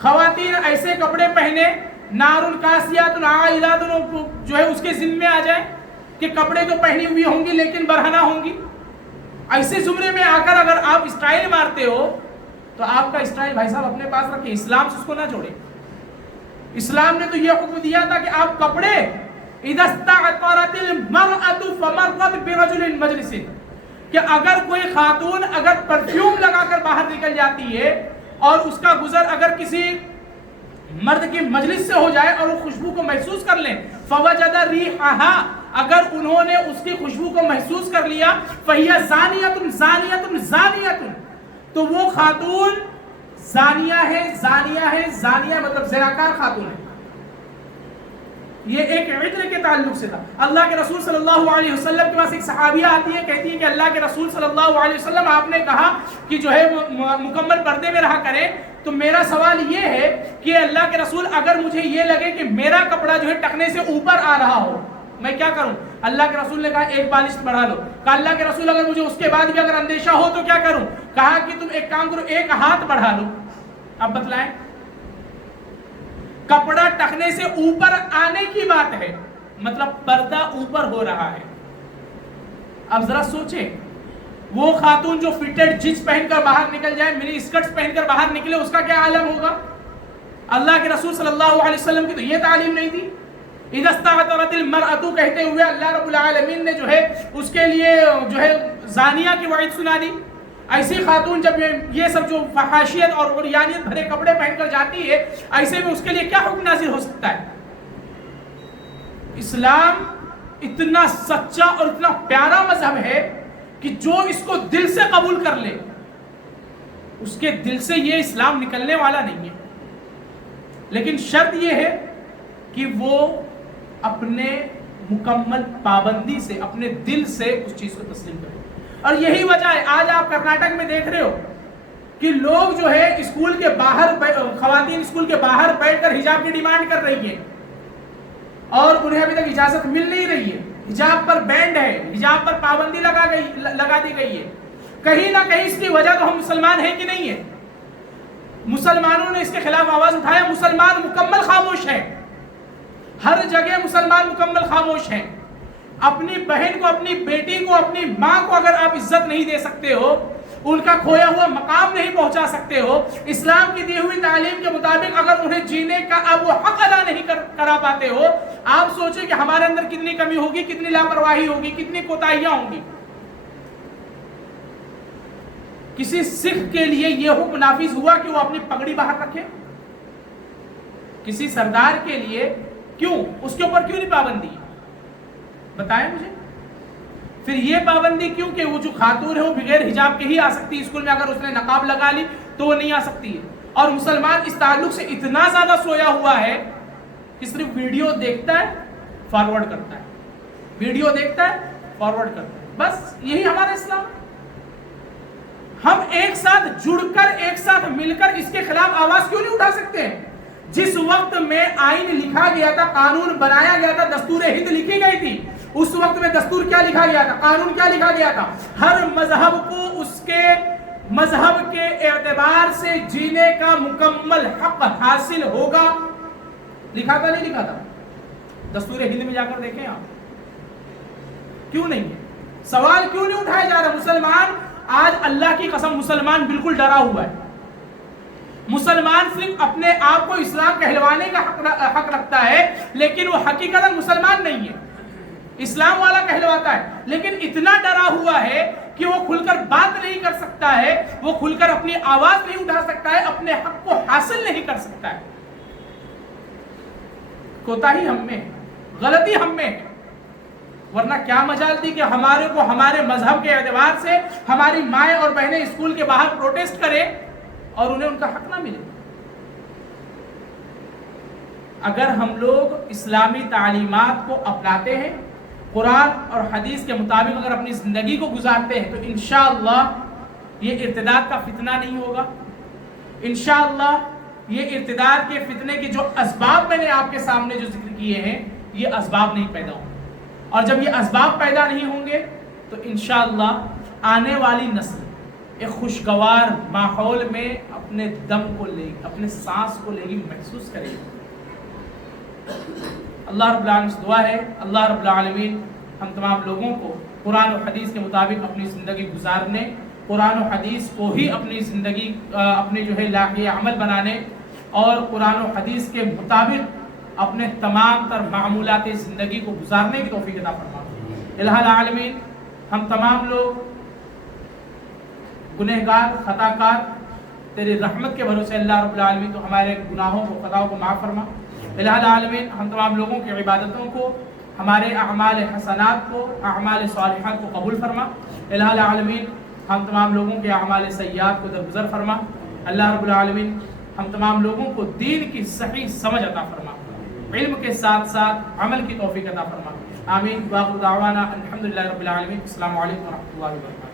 خواتین ایسے کپڑے پہنے نارن کاسیات عائلات جو ہے اس کے ذمے آ جائے کہ کپڑے تو پہنی ہوئی ہوں گی لیکن برہنہ ہوں گی۔ ایسے زمرے میں آ کر اگر آپ اسٹائل مارتے ہو تو آپ کا اسٹائل بھائی صاحب اپنے پاس رکھیں، اسلام سے اس کو نہ جوڑے۔ اسلام نے تو یہ حکم دیا تھا کہ آپ کپڑے اذا استعطرت المرأة فمرت برجل مجلس، کہ اگر کوئی خاتون اگر پرفیوم لگا کر باہر نکل جاتی ہے اور اس کا گزر اگر کسی مرد کی مجلس سے ہو جائے اور وہ خوشبو کو محسوس کر لیں، فوجد ریحها، اگر انہوں نے اس کی خوشبو کو محسوس کر لیا، فَهِيَ زَانِيَةٌ زَانِيَةٌ زَانِيَةٌ، تو وہ خاتون زانیہ مطلب زناکار خاتون ہے۔ یہ ایک عطر کے تعلق سے تھا۔ اللہ کے رسول صلی اللہ علیہ وسلم کے پاس ایک صحابیہ آتی ہے، کہتی ہے کہ اللہ کے رسول صلی اللہ علیہ وسلم آپ نے کہا کہ جو ہے مکمل پردے میں رہا کریں، تو میرا سوال یہ ہے کہ اللہ کے رسول اگر مجھے یہ لگے کہ میرا کپڑا جو ہے ٹخنے سے اوپر آ رہا ہو میں کیا کروں؟ اللہ کے رسول نے کہا ایک بالش بڑھا لو۔ کہا اللہ کے رسول اگر مجھے اس کے بعد بھی اگر اندیشہ ہو تو کیا کروں؟ کہا کہ تم ایک کام کرو، ایک ہاتھ بڑھا لو۔ اب بتلائیں، کپڑا ٹخنے سے اوپر آنے کی بات ہے، مطلب پردہ اوپر ہو رہا ہے۔ اب ذرا سوچیں، وہ خاتون جو فٹڈ جینس پہن کر باہر نکل جائے، منی اسکرٹس پہن کر باہر نکلے، اس کا کیا عالم ہوگا؟ اللہ کے رسول صلی اللہ علیہ وسلم کی تو یہ تعلیم نہیں تھی۔ اذا استعطرت المرأة کہتے ہوئے اللہ رب العالمین نے جو ہے اس کے لیے جو ہے زانیہ کی وعید سنا دی۔ ایسی خاتون جب یہ سب جو فحاشیت اور عریانیت بھرے کپڑے پہن کر جاتی ہے، ایسے میں اس کے لیے کیا حکم نازل ہو سکتا ہے؟ اسلام اتنا سچا اور اتنا پیارا مذہب ہے کہ جو اس کو دل سے قبول کر لے اس کے دل سے یہ اسلام نکلنے والا نہیں ہے۔ لیکن شرط یہ ہے کہ وہ اپنے مکمل پابندی سے اپنے دل سے اس چیز کو تسلیم کرے۔ اور یہی وجہ ہے آج آپ کرناٹک میں دیکھ رہے ہو کہ لوگ جو ہے اسکول کے باہر، خواتین اسکول کے باہر بیٹھ کر حجاب کی ڈیمانڈ کر رہی ہیں اور انہیں ابھی تک اجازت مل نہیں رہی ہے۔ حجاب پر بینڈ ہے، حجاب پر پابندی لگا دی گئی ہے۔ کہیں نہ کہیں اس کی وجہ تو ہم مسلمان ہیں کہ نہیں ہے؟ مسلمانوں نے اس کے خلاف آواز اٹھایا، مسلمان مکمل خاموش ہیں، ہر جگہ مسلمان مکمل خاموش ہیں۔ اپنی بہن کو، اپنی بیٹی کو، اپنی ماں کو اگر آپ عزت نہیں دے سکتے ہو، ان کا کھویا ہوا مقام نہیں پہنچا سکتے ہو، اسلام کی دی ہوئی تعلیم کے مطابق اگر انہیں جینے کا اب وہ حق ادا نہیں کرا پاتے ہو، آپ سوچیں کہ ہمارے اندر کتنی کمی ہوگی، کتنی لاپرواہی ہوگی، کتنی کوتاہیاں ہوں گی۔ کسی سکھ کے لیے یہ حکم نافذ ہوا کہ وہ اپنی پگڑی باہر رکھے؟ کسی سردار کے لیے کیوں؟ اس کے اوپر کیوں نہیں پابندی؟ بتائیں مجھے۔ پھر یہ پابندی کیوں کہ وہ جو خاتون ہے وہ بغیر حجاب کے ہی آ سکتی ہے اسکول میں، اگر اس نے نقاب لگا لی تو وہ نہیں آ سکتی ہے۔ اور مسلمان اس تعلق سے اتنا زیادہ سویا ہوا ہے کہ صرف ویڈیو دیکھتا ہے، فارورڈ کرتا ہے، ویڈیو دیکھتا ہے، فارورڈ کرتا ہے، بس یہی ہمارا اسلام ہے۔ ہم ایک ساتھ جڑ کر ایک ساتھ مل کر اس کے خلاف آواز کیوں نہیں اٹھا سکتے؟ جس وقت میں آئین لکھا گیا تھا، قانون بنایا گیا تھا، دستور ہند لکھی گئی تھی، اس وقت میں دستور کیا لکھا گیا تھا، قانون کیا لکھا گیا تھا؟ ہر مذہب کو اس کے مذہب کے اعتبار سے جینے کا مکمل حق حاصل ہوگا. لکھا تھا نہیں لکھا تھا؟ دستور ہند میں جا کر دیکھیں آپ. کیوں نہیں ہے؟ سوال کیوں نہیں اٹھایا جا رہا؟ مسلمان آج اللہ کی قسم مسلمان بالکل ڈرا ہوا ہے. مسلمان صرف اپنے آپ کو اسلام کہلوانے کا حق رکھتا ہے، لیکن وہ حقیقت مسلمان نہیں ہے، اسلام والا کہلواتا ہے، لیکن اتنا ڈرا ہوا ہے کہ وہ کھل کر بات نہیں کر سکتا ہے، وہ کھل کر اپنی آواز نہیں اٹھا سکتا ہے، اپنے حق کو حاصل نہیں کر سکتا ہے. کوتاہی ہم میں، غلطی ہم میں، ورنہ کیا مجال تھی کہ ہمارے کو ہمارے مذہب کے اعتبار سے ہماری مائیں اور بہنیں اسکول کے باہر پروٹیسٹ کرے اور انہیں ان کا حق نہ ملے. اگر ہم لوگ اسلامی تعلیمات کو اپناتے ہیں، قرآن اور حدیث کے مطابق اگر اپنی زندگی کو گزارتے ہیں، تو انشاءاللہ یہ ارتداد کا فتنہ نہیں ہوگا. انشاءاللہ یہ ارتداد کے فتنے کے جو اسباب میں نے آپ کے سامنے جو ذکر کیے ہیں، یہ اسباب نہیں پیدا ہوں گے. اور جب یہ اسباب پیدا نہیں ہوں گے تو انشاءاللہ آنے والی نسل ایک خوشگوار ماحول میں اپنے دم کو لے گی، اپنے سانس کو لے گی، محسوس کرے گی. اللہ رب العالمین سے دعا ہے اللہ رب العالمین ہم تمام لوگوں کو قرآن و حدیث کے مطابق اپنی زندگی گزارنے، قرآن و حدیث کو ہی اپنی زندگی اپنے جو ہے لاحق عمل بنانے، اور قرآن و حدیث کے مطابق اپنے تمام تر معمولات زندگی کو گزارنے کی توفیق عطا فرما. الہ العالمین ہم تمام لوگ گنہگار، خطا کار، تیری رحمت کے بھروسے اللہ رب العالمین تو ہمارے گناہوں کو، خطاؤں کو معاف فرما. الہ العالمین ہم تمام لوگوں کی عبادتوں کو، ہمارے اعمال حسنات کو، اعمال صالحات کو قبول فرما. الہ العالمین ہم تمام لوگوں کے اعمال سیئات کو درگزر فرما. اللہ رب العالمین ہم تمام لوگوں کو دین کی صحیح سمجھ عطا فرما، علم کے ساتھ ساتھ عمل کی توفیق عطا فرما. آمین. واخر دعوانا الحمدللہ رب العالمین. السلام علیکم ورحمۃ اللہ وبرکاتہ.